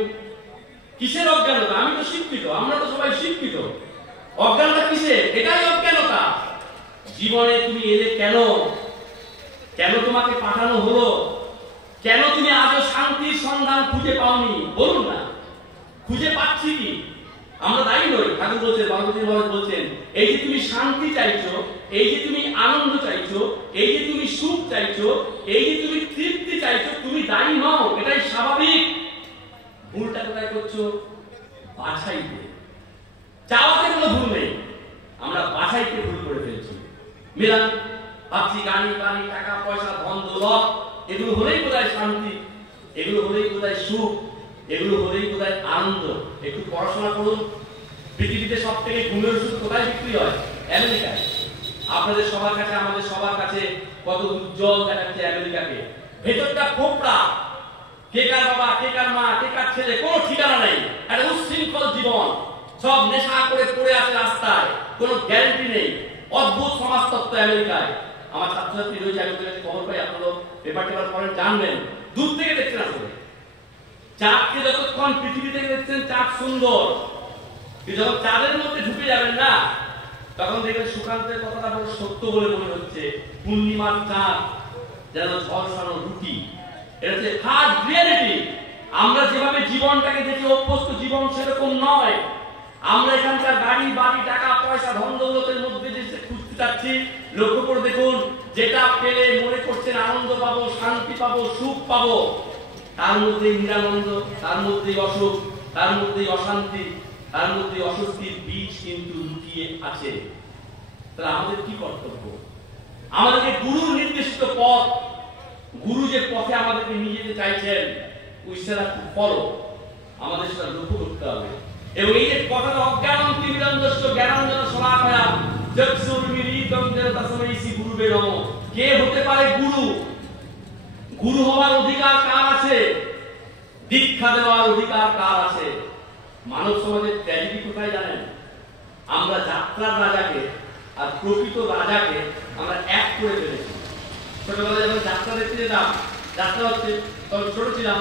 কিসের অজ্ঞানতা? আমি তো শিক্ষিত, আমরা তো সবাই শিক্ষিত। অজ্ঞানতা কিসে? এটাই অজ্ঞানতা। জীবনে তুমি এলে কেন? কেন তোমাকে পাঠানো হলো? কেন তুমি আজও শান্তির সন্ধান খুঁজে পাওনি? বলুন না, খুঁজে পাচ্ছি কি? আমরা দায়ী নই। ঠাকুর বলছেন, বাবাজি মহারাজ বলছেন, এই যে তুমি শান্তি চাইছো, এই যে তুমি আনন্দ চাইছো, এই যে তুমি সুখ চাইছো, এই যে তুমি তৃপ্তি চাইছো, তুমি দায়ী নও। এটাই স্বাভাবিক। ভুলটা কোথায় করছো? বাছাইতে। চাওয়াতে কোনো ভুল নেই, আমরা বাছাইতে ভুল করে ফেলছি। মিলান ভাবছি গাড়ি বাড়ি টাকা পয়সা ধন দৌলত এগুলো হলেই বোধহয় শান্তি, এগুলো হলেই বোধহয় সুখ, এগুলো হলেই বোধহয় আনন্দ। একটু পড়াশোনা করুন। পৃথিবীতে সব থেকে ঘুমের ওষুধ কোথায় বিক্রি হয়? আমেরিকায়। আপনাদের সবার কাছে, আমাদের সবার কাছে কত উজ্জ্বল দেখাচ্ছে আমেরিকাকে। ভেতরটা খোপড়া। কে কার বাবা, কে কার মা, কে কার ছেলে, কোনো ঠিকানা নেই। একটা উচ্ছৃঙ্খল জীবন। সব নেশা করে পড়ে আছে রাস্তায়, কোনো গ্যারান্টি নেই। অদ্ভুত সমাজতত্ত্ব আমেরিকায়। আমার ছাত্রছাত্রী রয়েছে, আমি ওদের কাছে খবর পাই, আপনারা পেপার টেপার পড়েন, জানবেন। দূর থেকে দেখছেন আসলে চাঁদকে, যতক্ষণ পৃথিবী থেকে দেখছেন চাঁদ সুন্দর, যখন চাঁদের মধ্যে ঢুকে যাবেন না, তখন দেখবেন সুকান্তের কথাটা বড় সত্য বলে মনে হচ্ছে। পূর্ণিমার চাঁদ যেন ঝলসানো রুটি। এটা হচ্ছে হার্ড রিয়েলিটি। আমরা যেভাবে জীবনটাকে দেখে অভ্যস্ত, জীবন সেরকম নয়। আমরা এখানকার গাড়ি বাড়ি টাকা পয়সা ধন দৌলতের মধ্যে যে খুঁজতে চাচ্ছি, লক্ষ্য করে দেখুন, যেটা পেলে মনে করছেন আনন্দ পাবো, শান্তি পাবো, সুখ পাবো, তার মধ্যে নিরানন্দ, তার মধ্যে অসুখ, তার মধ্যে অশান্তি, তার মধ্যে অস্বস্তির বীজ কিন্তু লুকিয়ে আছে। তাহলে আমাদের কি কর্তব্য? আমাদেরকে গুরুর নির্দেশিত পথ, গুরু যে পথে আমাদেরকে নিয়ে যেতে চাইছেন, ওই সেটা ফলো আমাদের সেটা লক্ষ্য করতে হবে। এবং এই যে কথাটা অজ্ঞানতিমিরন্ধস্য জ্ঞানাঞ্জন শলাকায়া চক্ষু উন্মীলিতং যেন তস্मै শ্রী গুরুবে নমঃ। কে হতে পারে গুরু? গুরু হওয়ার অধিকার কার আছে? দীক্ষা দেওয়ার অধিকার কার আছে? মানব সমাজের ট্র্যাজেডি কোথায় জানেন? আমরা যাত্রার রাজাকে আর প্রকৃত রাজাকে আমরা এক করে ফেলেছি। ছোটবেলায় যখন যাত্রা দেখতে যেতাম, যাত্রা হচ্ছে, তখন ছোট ছিলাম,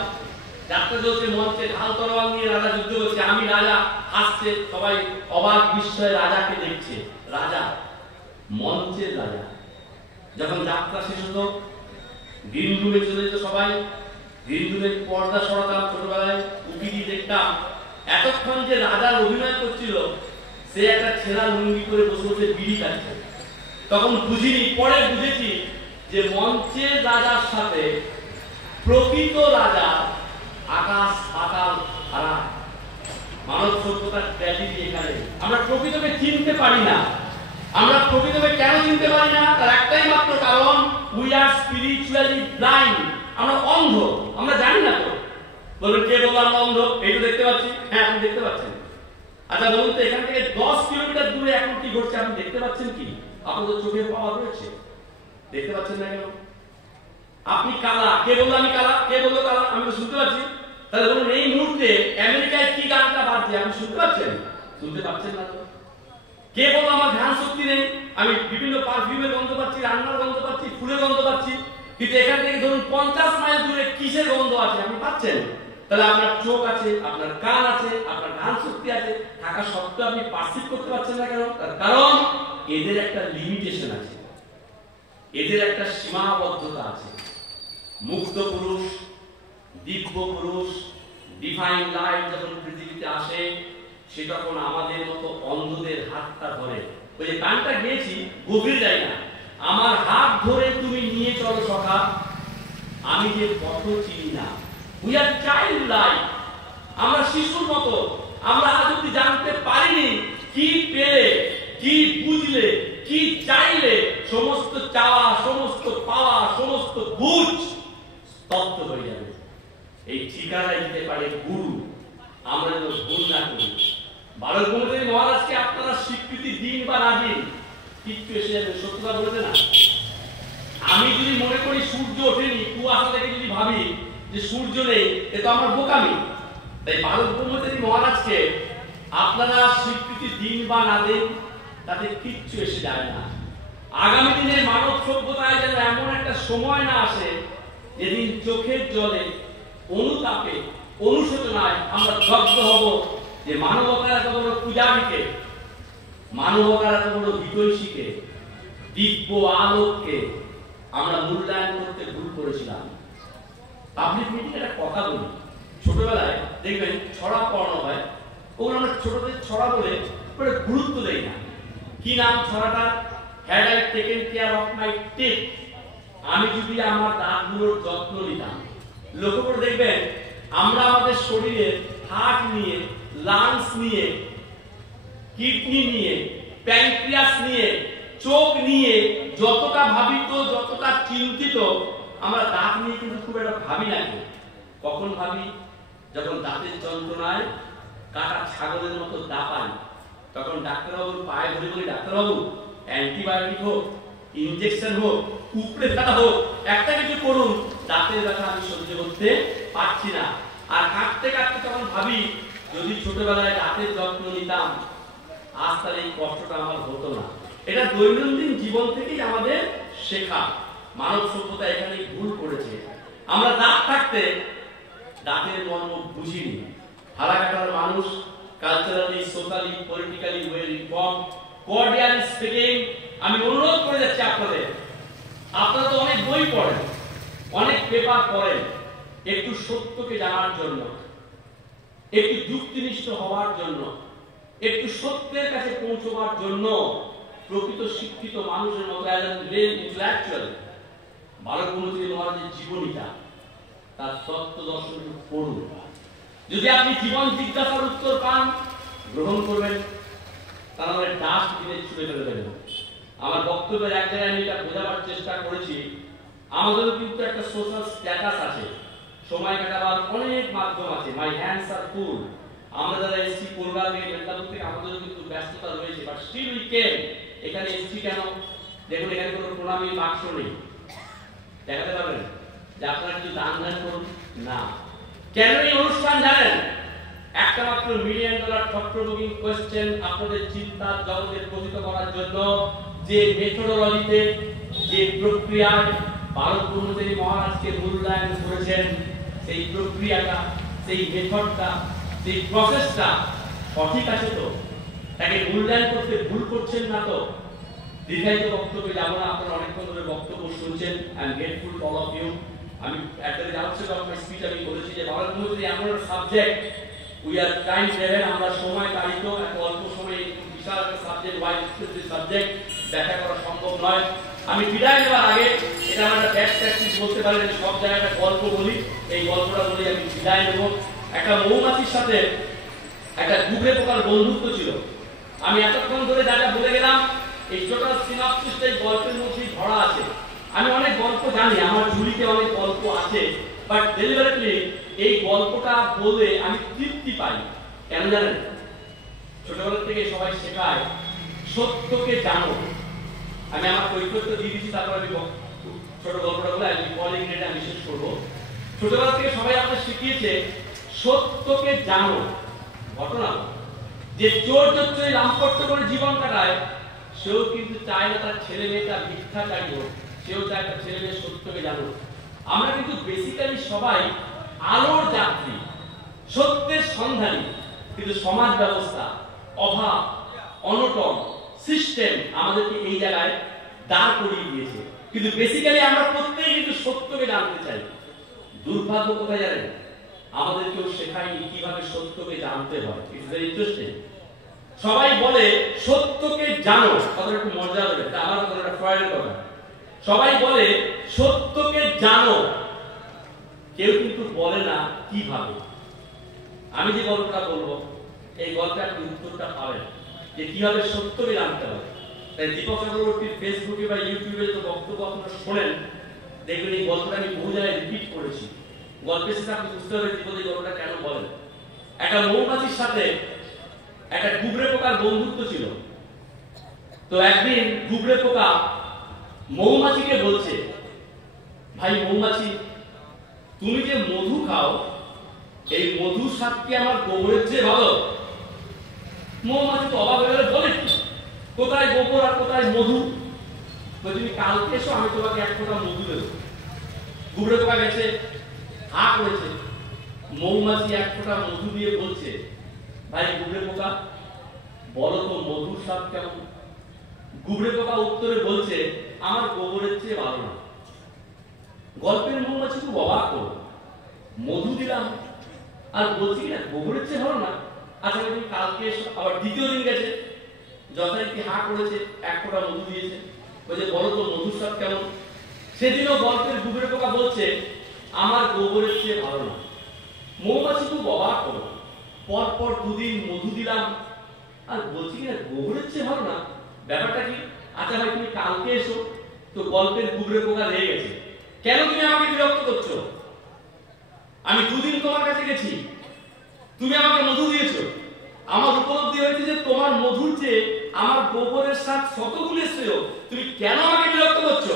যাত্রা চলছে, মঞ্চে ঢাল তরোয়াল নিয়ে রাজা যুদ্ধ করছে, আমি রাজা, হাসছে সবাই, অবাক বিস্ময়ে রাজাকে দেখছে। রাজা, মঞ্চের রাজা। যখন যাত্রা শেষ হতো, গ্রিন রুমে চলে যেত সবাই, গ্রিন রুমের পর্দা সরাতাম, ছোটবেলায় উঁকি দিয়ে দেখতাম, এতক্ষণ যে রাজার অভিনয় করছিল, সে একটা ছেঁড়া লুঙ্গি করে বসে বসে বিড়ি খাচ্ছে। তখন বুঝিনি, পরে বুঝেছি যে মঞ্চের রাজার সাথে প্রকৃত রাজা আকাশ পাতাল ফারাক। মানব সভ্যতার ট্র্যাজেডি এখানে। আমরা প্রকৃতকে চিনতে পারি না। আমরা প্রকৃতকে কেন চিনতে পারি না? তার একটাই মাত্র কারণ, উই আর স্পিরিচুয়ালি ব্লাইন্ড। আমরা অন্ধ, আমরা জানি না। তো বলবেন, কে বলবো আমরা অন্ধ? এই তো দেখতে পাচ্ছি। হ্যাঁ, আপনি দেখতে পাচ্ছেন। আচ্ছা বলুন তো, এখান থেকে 10 কিলোমিটার দূরে এখন কি ঘটছে আপনি দেখতে পাচ্ছেন কি? আপনাদের চোখের পাওয়ার রয়েছে, দেখতে পাচ্ছেন না কেন? আপনি কালা, কে বললো আমি কালা? কে বললো কালা? আমি তো শুনতে পাচ্ছি। তাহলে বলুন, এই মুহূর্তে আমেরিকায় কি গানটা বাজছে আপনি শুনতে পাচ্ছেন? শুনতে পাচ্ছেন না তো। কে বললো আমার ধ্যান শক্তি নেই? আমি বিভিন্ন পারফিউমের গন্ধ পাচ্ছি, রান্নার গন্ধ পাচ্ছি, ফুলের গন্ধ পাচ্ছি, কিন্তু এখান থেকে ধরুন 50 মাইল দূরে কিসের গন্ধ আছে আপনি পাচ্ছেন? তাহলে আপনার চোখ আছে, আপনার কান আছে, আপনার ধ্যান শক্তি আছে, থাকা সত্ত্বেও আপনি পারসিভ করতে পারছেন না কেন? তার কারণ এদের একটা লিমিটেশন আছে, এদের একটা সীমাবদ্ধতা আছে। মুক্ত পুরুষ, দিব্য পুরুষ, ডিভাইন লাইট যখন পৃথিবীতে আসে, সে তখন আমাদের মতো অন্ধদের হাতটা ধরে। ওই যে গানটা গেয়েছি, গভীর যায় না, আমার হাত ধরে তুমি নিয়ে চলো সখা, আমি যে পথ চিনি না। We are child like. আমরা শিশুর মতো। আমরা আজ অব্দি জানতে পারিনি কি পেলে, কি বুঝলে, কি চাইলে সমস্ত চাওয়া, সমস্ত পাওয়া, সমস্ত বুঝ স্তব্ধ হয়ে যাবে। এই ঠিকানা দিতে পারে গুরু। আমরা যেন ভুল না করি। বালক ব্রহ্মচারী মহারাজকে আপনারা স্বীকৃতি দিন বা না দিন, কিচ্ছু এসে যাবে। সত্যতা বলতে না, আমি যদি মনে করি সূর্য ওঠেনি, কুয়াশা থেকে যদি ভাবি যে সূর্য নেই, এ তো আমার বোকামি। তাই বালক ব্রহ্মচারী মহারাজকে আপনারা স্বীকৃতি দিন বা না দিন, তাতে কিচ্ছু এসে যায় না। আগামী দিনে মানব সভ্যতায় যেন এমন একটা সময় না আসে যেদিন চোখের জলে, অনুতাপে, অনুশোচনায় আমরা দগ্ধ হব যে মানবতার এত বড় পূজারীকে, মানবতার এত বড় বিতৈষীকে, দিব্য আলোককে আমরা মূল্যায়ন করতে ভুল করেছিলাম। পাবলিক মিটিং একটা কথা বলি, ছোটবেলায় দেখবেন ছড়া পড়ানো হয়, ওগুলো আমরা ছোটদের ছড়া বলে গুরুত্ব দেই না। কি নাম ছড়াটা? Had I taken care of my teeth, আমি যদি আমার দাঁতগুলোর যত্ন নিতাম। লক্ষ্য করে দেখবেন আমরা আমাদের শরীরের হার্ট নিয়ে, লাংস নিয়ে, কিডনি নিয়ে, প্যানক্রিয়াস নিয়ে, চোখ নিয়ে যতটা ভাবিত, যতটা চিন্তিত, আমরা দাঁত নিয়ে কিন্তু খুব একটা ভাবি না। কখন ভাবি? যখন দাঁতের যন্ত্রণায় কাটা ছাগলের মতো দাপাই, তখন ডাক্তারবাবুর পায়ে ধরে বলি, ডাক্তারবাবু অ্যান্টিবায়োটিক হোক, ইনজেকশন হোক, উপড়ে ফেলা হোক, একটা কিছু করুন, দাঁতের ব্যথা আমি সহ্য করতে পারছি না। আর কাটতে কাটতে তখন ভাবি, যদি ছোটবেলায় দাঁতের যত্ন নিতাম, আজ তাহলে এই কষ্টটা আমার হতো না। এটা দৈনন্দিন জীবন থেকেই আমাদের শেখা। মানব সভ্যতা এখানে ভুল করেছে। আমরা দাঁত থাকতে দাঁতের মর্ম বুঝিনি। হারাকাটার মানুষ culturally, socially, politically well inform. Cordially speaking, আমি অনুরোধ করে যাচ্ছি আপনারা তো অনেক বই পড়েন, অনেক পেপার পড়েন, একটু সত্যকে জানার জন্য, একটু যুক্তিনিষ্ঠ হওয়ার জন্য, একটু সত্যের কাছে পৌঁছবার জন্য প্রকৃত শিক্ষিত মানুষের মতো ইন্টেলেকচুয়াল বালক ব্রহ্মচারী মহারাজের জীবনীটা, তার তত্ত্ব দর্শন পড়ুন। যদি আপনি জীবন জিজ্ঞাসার উত্তর পান, গ্রহণ করবেন, তাহলে ডাস্ট দিনে ছুড়ে ফেলে দেবেন। আমার বক্তব্যের এক জায়গায় আমি এটা বোঝাবার চেষ্টা করেছি, আমাদেরও কিন্তু একটা সোশ্যাল স্ট্যাটাস আছে, সময় কাটাবার অনেক মাধ্যম আছে। মাই হ্যান্ডস আর ফুল। আমরা যারা এসছি কলকাতা থেকে, মেদিনীপুর থেকে, আমাদেরও কিন্তু ব্যস্ততা রয়েছে, বাট স্টিল উই কেম। এখানে এসছি কেন? দেখুন এখানে কোনো প্রণামী বাক্স নেই, দেখাতে পারবেন যে আপনারা কিছু দান ধ্যান করুন না। কেন এই অনুষ্ঠান জানেন? একটা মাত্র $1 মিলিয়ন থট প্রভোকিং কোয়েশ্চেন আপনাদের চিন্তার জগতে প্রচিত করার জন্য, যে মেথোডোলজিতে, যে প্রক্রিয়ায় বালক ব্রহ্মচারী মহারাজকে মূল্যায়ন করেছেন, সেই প্রক্রিয়াটা, সেই মেথডটা, সেই প্রসেসটা সঠিক আছে তো? তাকে মূল্যায়ন করতে ভুল করছেন না তো? দীর্ঘায়িত বক্তব্যে যাব না, আপনারা অনেকক্ষণ ধরে বক্তব্য শুনছেন। I am grateful to all of you. আমি একটা আউটসাইড অফ মাই স্পিচ আমি বলেছি যে বালক ব্রহ্মচারী এমন একটা subject, we are time driven, আমরা সময় তাড়িত, এত অল্প সময়ে বিশাল একটা সাবজেক্ট, ওয়াইড এক্সপেন্সিভ সাবজেক্ট ব্যাখ্যা করা সম্ভব নয়। আমি বিদায় নেওয়ার আগে, এটা আমার একটা ব্যাড প্র্যাকটিস বলতে পারেন, আমি সব জায়গায় একটা গল্প বলি, এই গল্পটা বলি আমি বিদায় নেব। একটা মৌমাছির সাথে একটা গুবরে পোকার বন্ধুত্ব ছিল। আমি এতক্ষণ ধরে যা যা বলে গেলাম, এই টোটাল সিনপসিসটা এই গল্পের মধ্যেই ধরা আছে। আমি অনেক গল্প জানি, আমার ঝুলিতে অনেক গল্প আছে, বাট ডেলিভারেটলি এই গল্পটা বলে আমি তৃপ্তি পাই। কেন জানেন? ছোটবেলা থেকে সবাই শেখায় সত্যকে জানো। আমি আমার কৈফিয়ত দিয়ে দিচ্ছি, তারপর আমি ছোট গল্পটা বলে আমি কলিং রেটে আমি শেষ করবো। ছোটবেলা থেকে সবাই আমাদের শিখিয়েছে সত্যকে জানো। ঘটনা যে চোর চোরই রামপট্ট করে জীবন কাটায়, সেও কিন্তু চায় না তার ছেলে মেয়েটা মিথ্যাচারী হোক, সেও চায় তার ছেলে মেয়ে সত্যকে জানুক। আমরা কিন্তু বেসিক্যালি সবাই আলোর যাত্রী, সত্যের সন্ধানী, কিন্তু সমাজ ব্যবস্থা, অভাব, অনটন, সিস্টেম আমাদেরকে এই জায়গায় দাঁড় করিয়ে দিয়েছে। কিন্তু বেসিক্যালি আমরা প্রত্যেকেই কিন্তু সত্যকে জানতে চাই। দুর্ভাগ্য কোথায় জানেন? আমাদের কেউ শেখায়নি কিভাবে সত্যকে জানতে হয়। It's very interesting. সবাই বলে সত্যকে জানো, কথাটা একটু মজা হবে, এটা আমার কথা, একটা ফ্রয়েডের কথা। সবাই বলে সত্যকে জানো, কেউ কিন্তু বলে না কিভাবে। আমি যে গল্পটা বলবো, এই গল্পে আপনি উত্তরটা পাবেন যে কিভাবে সত্যকে জানতে হবে। তাই দীপক চক্রবর্তীর ফেসবুকে বা ইউটিউবে তো বক্তব্য আপনারা শোনেন, দেখবেন এই গল্পটা আমি বহু জায়গায় রিপিট করেছি। গল্পের সাথে আপনি বুঝতে হবে দীপক এই গল্পটা কেন বলেন। একটা মৌমাছির সাথে একটা গুবরে পোকার বন্ধুত্ব ছিল। তো একদিন গুবরে পোকা মৌমাছিকে বলছে, ভাই মৌমাছি, তুমি যে মধু খাও, এই মধুর স্বাদ কি আমার গোবরের চেয়ে ভালো? মৌমাছি তো অবাক হয়ে বলে, কোথায় গোবর আর কোথায় মধু? তুমি কালকে এসো, আমি তোমাকে এক ফোঁটা মধু দেবো। গুবরে পোকা গেছে, হা করেছে। মৌমাছি এক ফোঁটা মধু দিয়ে বলছে, ভাই গুবরে পোকা, বলো তো মধুর স্বাদ কেমন? গুবরে পোকা উত্তরে বলছে, আমার গোবরের চেয়ে ভালো না। গল্পের মৌমাছি খুব অবাক হলো, মধু দিলাম আর বলছি না গোবরের চেয়ে ভালো না। আচ্ছা তুমি কালকে এসো। আবার দ্বিতীয় দিন গেছে, যথারীতি হা করেছে, এক ফোঁটা মধু দিয়েছে, বলছে বলো তো মধুর স্বাদ কেমন? সেদিনও গল্পের গুবরে পোকা বলছে, আমার গোবরের চেয়ে ভালো না। মৌমাছি খুব অবাক হলো, পরপর দুদিন মধু দিলাম আর বলছি কিনা গোবরের চেয়ে ভালো না, ব্যাপারটা কি? আচ্ছা ভাই তুমি কালকে এসো। তো গল্পের গুবরে পোকা রেগে গেছে, কেন তুমি আমাকে বিরক্ত করছো? আমি দুদিন তোমার কাছে গেছি, তুমি আমাকে মধু দিয়েছো, আমার উপলব্ধি হয়েছে যে তোমার মধুর চেয়ে আমার গোবরের স্বাদ শতগুণে শ্রেয়, তুমি কেন আমাকে বিরক্ত করছো?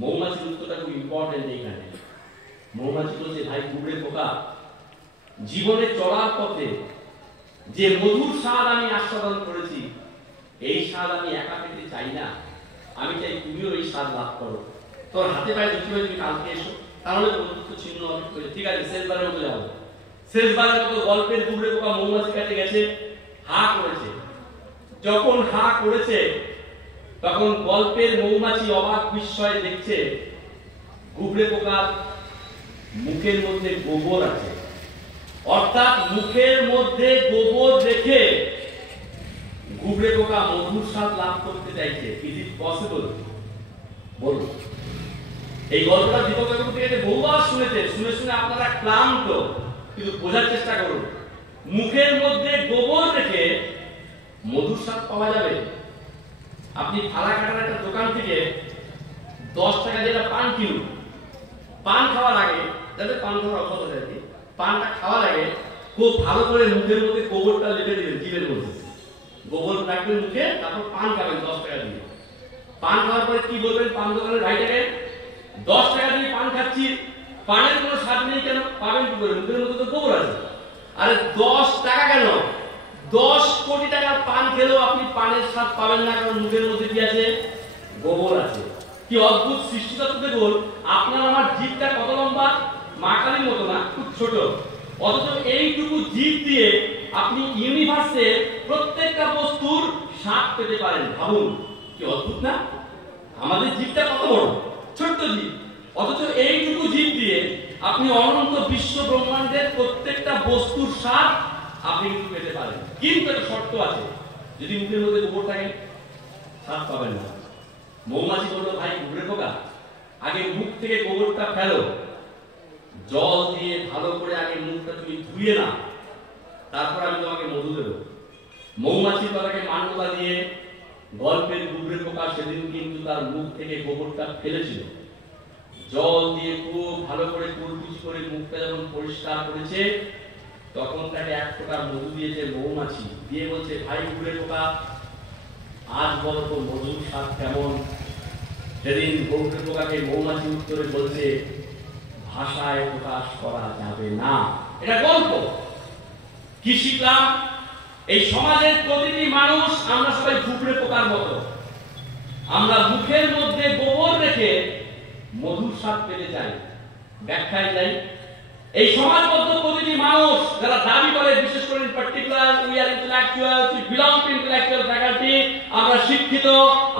মৌমাছির উত্তরটা খুব ইম্পর্টেন্ট এইখানে। মৌমাছি বলছে, ভাই গুবরে পোকা, জীবনে চলার পথে যে মধুর স্বাদ আমি আস্বাদন করেছি, এই স্বাদ আমি একা পেতে চাই না, আমি চাই তুমিও এই স্বাদ লাভ করো। তোর হাতে পায়ে ধরতে হবে, তুমি কালকে এসো, তাহলে বন্ধুত্ব ছিন্ন হবে। ঠিক আছে, শেষবারের মতো যাবো। শেষবারের মতো গল্পের গুবরে পোকা মৌমাছির কাছে গেছে, হা করেছে। যখন হা করেছে তখন গল্পের মৌমাছি অবাক বিস্ময়ে দেখছে গুবরে পোকার মুখের মধ্যে গোবর আছে। অর্থাৎ মুখের মধ্যে গোবর রেখে গুবরে পোকা মধুর স্বাদ লাভ করতে চাইছে। Is it possible? বলুন। এই গল্পটা দীপক চক্রবর্তী থেকে বহুবার শুনেছেন, শুনে শুনে আপনারা ক্লান্ত, কিন্তু বোঝার চেষ্টা করুন। মুখের মধ্যে গোবর রেখে মধুর স্বাদ পাওয়া যাবে? আপনি ফালাকাটার একটা দোকান থেকে 10 টাকা যেটা পান কিনুন, পান খাওয়ার আগে, যাতে পান খাওয়ার অভ্যাস আছে আর কি, পানটা খাওয়ার আগে খুব ভালো করে মুখের মধ্যে গোবরটা লেপে দিবেন, জিভের মধ্যে গোবর রাখবেন মুখে, তারপর পান খাবেন 10 টাকা দিয়ে। পান খাওয়ার পরে কি বলবেন পান দোকানের ভাইটাকে, 10 টাকা দিয়ে পান খাচ্ছি, পানের কোনো স্বাদ নেই কেন? পাবেন কি করে? মুখের মধ্যে তো গোবর আছে। আরে 10 টাকা কেন, 10 কোটি টাকার পান খেলেও আপনি পানের স্বাদ পাবেন না, কারণ মুখের মধ্যে কি আছে? গোবর আছে। কি অদ্ভুত সৃষ্টিতত্ত্ব দেখুন। আপনার আমার জিভটা কত লম্বা? মা কালীর মতো না, খুব ছোট, অথচ এইটুকু জিভ দিয়ে আপনি ইউনিভার্সের প্রত্যেকটা বস্তুর স্বাদ পেতে পারেন। ভাবুন কি অদ্ভুত না? আমাদের জিভটা কত বড়, ছোট্ট জিভ, অথচ এইটুকু জিভ দিয়ে আপনি অনন্ত বিশ্ব ব্রহ্মাণ্ডের প্রত্যেকটা বস্তুর স্বাদ আপনি কিন্তু পেতে পারেন। কিন্তু একটা শর্ত আছে, যদি মুখের মধ্যে গোবর থাকে স্বাদ পাবেন না। মৌমাছি বললো, ভাই গুবরে পোকা, আগে মুখ থেকে গোবরটা ফেলো, জল দিয়ে ভালো করে আগে মুখটা তুমি ধুয়ে না, তারপর আমি তোমাকে মধু দেবো। মৌমাছি তাকে মান্যতা দিয়ে গল্পের গুবরে পোকা সেদিন কিন্তু তার মুখ থেকে গোবরটা ফেলেছিল। জল দিয়ে খুব ভালো করে কুলকুচি করে মুখটা যখন পরিষ্কার করেছে, তখন তাকে এক ফোঁটা মধু দিয়েছে মৌমাছি, দিয়ে বলছে, ভাই গুবরে পোকা, আজ বলো তো মধুর স্বাদ কেমন? সেদিন গুবরে পোকাকে মৌমাছি উত্তরে বলছে, ভাষায় প্রকাশ করা যাবে না। এটা গল্প। কি শিখলাম? এই সমাজের প্রতিটি মানুষ আমরা সবাই গুবরে পোকার মতো, আমরা মুখের মধ্যে গোবর রেখে মধুর স্বাদ পেতে চাই। ব্যাখ্যায় যাই, এই সমাজবদ্ধ প্রতিটি মানুষ যারা দাবি করে, বিশেষ করে in particular we are intellectual, we belong to intellectual faculty, আমরা শিক্ষিত,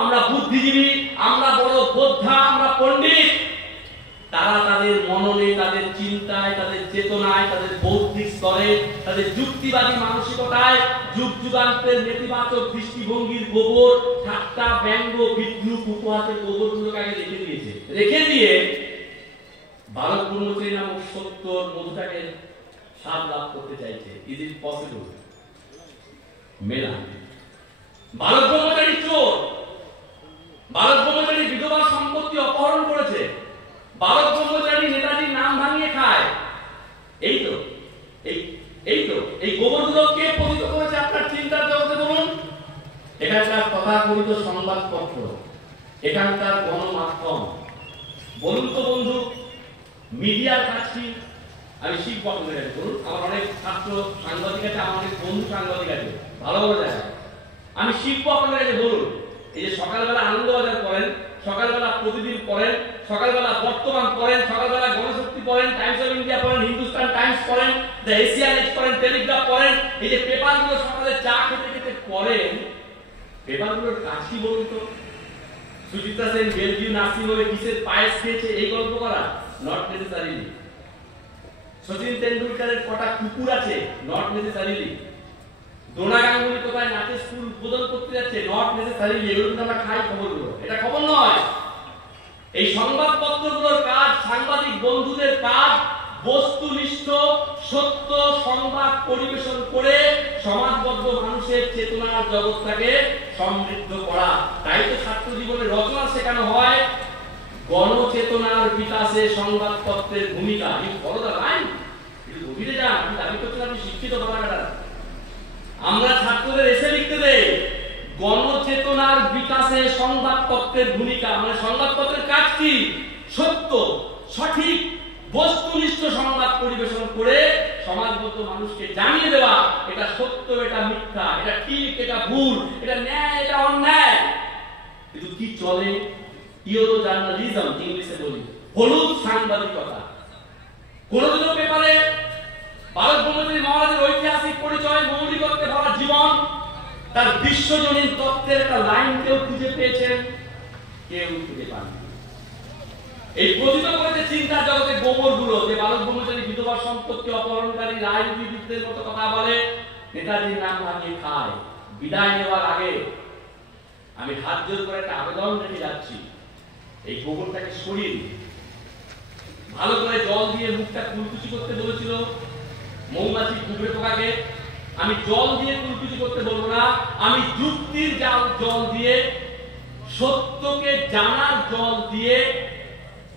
আমরা বুদ্ধিজীবী, আমরা বড় যোদ্ধা, আমরা পণ্ডিত, তারা তাদের মননে, তাদের চিন্তায়, তাদের চেতনায়, তাদের বৌদ্ধিক স্তরে, তাদের যুক্তিবাদী মানসিকতায় যুগ যুগান্তের নেতিবাচক দৃষ্টিভঙ্গির গোবর, ঠাট্টা, ব্যঙ্গ, বিদ্রুপ, উপহাসের গোবরগুলোকে আগে রেখে দিয়েছে। রেখে দিয়ে বালক ব্রহ্মচারী নামক সত্য মধুটাকে স্বাদ লাভ করতে চাইছে। Is it possible? মেলা বালক ব্রহ্মচারী চোর, বালক ব্রহ্মচারী বিধবার সম্পত্তি অপহরণ করেছে, বালক ব্রহ্মচারী নেতাজির নাম ভাঙিয়ে খায়। এই তো এই গোবরগুলো কে পতিত করেছে আপনার চিন্তার জগতে বলুন? এখানকার তথাকথিত সংবাদপত্র, এখানকার গণমাধ্যম। বলুন তো বন্ধু, মিডিয়ার কাজ কি? আমি শিখবো আপনাদের কাছে। বলুন, আমার অনেক ছাত্র সাংবাদিক আছে, আমার অনেক বন্ধু সাংবাদিক আছে, ভালো ভালো জায়গা। আমি শিখবো আপনাদের কাছে। বলুন, এই যে সকালবেলা আনন্দবাজার পড়েন, সকালবেলা প্রতিদিন পড়েন, সকালবেলা বর্তমান পড়েন, সকালবেলা গণশক্তি পড়েন, টাইমস অফ ইন্ডিয়া পড়েন, হিন্দুস্তান টাইমস পড়েন, দ্য এশিয়ান এজ পড়েন, টেলিগ্রাফ পড়েন, এই যে পেপারগুলো সকালে চা খেতে খেতে পড়েন, পেপারগুলোর কাজ কি বলুন তো? সুচিত্রা সেন বেলভিউ নার্সিং হোমে কিসের পায়েস খেয়েছে এই গল্প করা? Not necessarily. সচিন তেন্ডুলকারের কটা কুকুর আছে? Not necessarily. ডোনা গাঙ্গুলি কোথায় নাচে স্কুল উদ্বোধন করতে যাচ্ছে? Not necessarily. এগুলো আমরা খাই খবরগুলো, এটা খবর নয়। এই সংবাদপত্রগুলোর কাজ, সাংবাদিক বন্ধুদের কাজ বস্তুনিষ্ঠ সত্য সংবাদ পরিবেশন করে সমাজবদ্ধ মানুষের চেতনার জগৎটাকে সমৃদ্ধ করা। তাই তো ছাত্র জীবনে রচনা শেখানো হয় গণচেতনার বিকাশে সংবাদপত্রের ভূমিকা। এই বড়দা লাইন একটু গভীরে যান। আমি দাবি করছিলাম আপনি শিক্ষিত বাবারা। আমরা ছাত্রদের এসে লিখতে দেই গণচেতনার বিকাশে সংবাদপত্রের ভূমিকা। মানে সংবাদপত্রের কাজ কি? সত্য, সঠিক, বস্তুনিষ্ঠ সংবাদ পরিবেশন করে সমাজবদ্ধ মানুষকে জানিয়ে দেওয়া এটা সত্য, এটা মিথ্যা, এটা ঠিক, এটা ভুল, এটা ন্যায়, এটা অন্যায়। কিন্তু কি চলে? ইউরো জার্নালিজম ইংলিশে বলি, হলুদ সাংবাদিকতা। কোনদিনও পেপারে বালক ব্রহ্মচারী মহারাজের ঐতিহাসিক পরিচয়, মৌলিকত্বে ভরা জীবন, তার বিশ্বজনীন তত্ত্বের একটা লাইন কেউ খুঁজে পেয়েছেন? কেউ খুঁজে পাননি। এই প্রতিত করেছে চিন্তার জগতে গোবরগুলো, যে বালক ব্রহ্মচারী বিধবার সম্পত্তি অপহরণকারী রাজনীতিবিদদের মতো কথা বলে, নেতাজির নাম ভাঙিয়ে খায়। বিদায় নেওয়ার আগে আমি হাত জোর করে একটা আবেদন রেখে যাচ্ছি, এই গোবরটাকে সরিয়ে দিন। ভালো করে জল দিয়ে মুখটা কুলকুচি করতে বলেছিল মৌমাছি কুকুরে পোকাকে। আমি জল দিয়ে কুলকুচি করতে বলবো না, আমি যুক্তির জল দিয়ে, সত্যকে জানার জল দিয়ে,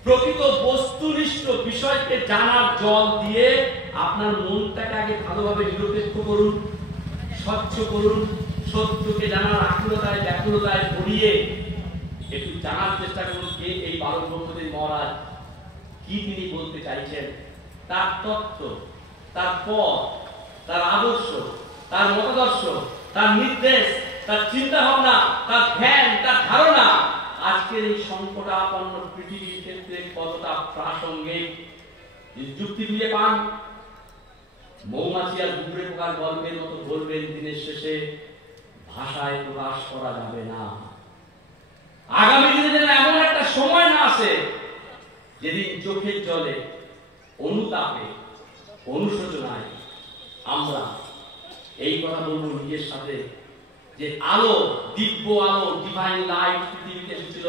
প্রকৃত বস্তুনিষ্ঠ বিষয়কে জানার জল দিয়ে আপনার মনটাকে আগে ভালোভাবে নিরপেক্ষ করুন, স্বচ্ছ করুন। সত্যকে জানার আকুলতায় ব্যাকুলতায় ভরিয়ে একটু জানার চেষ্টা করুন কে এই বালক ব্রহ্মচারী মহারাজ, কি তিনি বলতে চাইছেন, তার তত্ত্ব, তার পথ, তার আদর্শ, তার মতাদর্শ, তার নির্দেশ, তার চিন্তা ভাবনা, তার ধ্যান, তার ধারণা আজকের এই সংকটাপন্ন পৃথিবীর ক্ষেত্রে কতটা প্রাসঙ্গিক। যুক্তি দিয়ে পান, মৌমাছি আর কুকুরে পোকার গল্পের মতো বলবেন দিনের শেষে, ভাষায় প্রকাশ করা যাবে না। আগামী দিনে যেন এমন একটা সময় না আসে যেদিন চোখের জলে, অনুতাপে, অনুশোচনায় আমরা এই কথা বলবো নিজের সাথে যে আলো, দিব্য আলো, ডিভাইন লাইট পৃথিবীতে এসেছিল,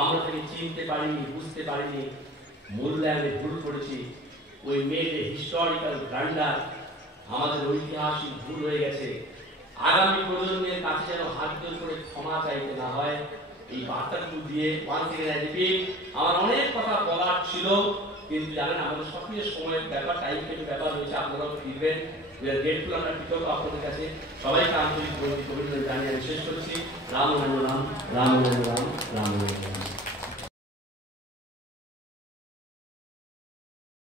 আমরা তাকে চিনতে পারিনি, বুঝতে পারিনি, মূল্যায়নে ভুল করেছি। ওই মেয়েটে হিস্টোরিক্যাল ব্রান্ডার, আমাদের ঐতিহাসিক ভুল হয়ে গেছে। আগামী প্রজন্মের কাছে যেন হাত জোর করে ক্ষমা চাইতে না হয়, এই বার্তাটুকু দিয়ে আমার অনেক কথা বলার ছিল, কিন্তু জানেন আমাদের সক্রিয় সময়ের ব্যাপার, টাইম কেটে ব্যাপার হয়েছে। আপনারাও ফিরবেন, আমরা কৃতজ্ঞ আপনাদের কাছে। সবাইকে আন্তরিক অভিনন্দন জানিয়ে আমি শেষ করছি। রাম রাম রাম রাম রাম রাম রাম।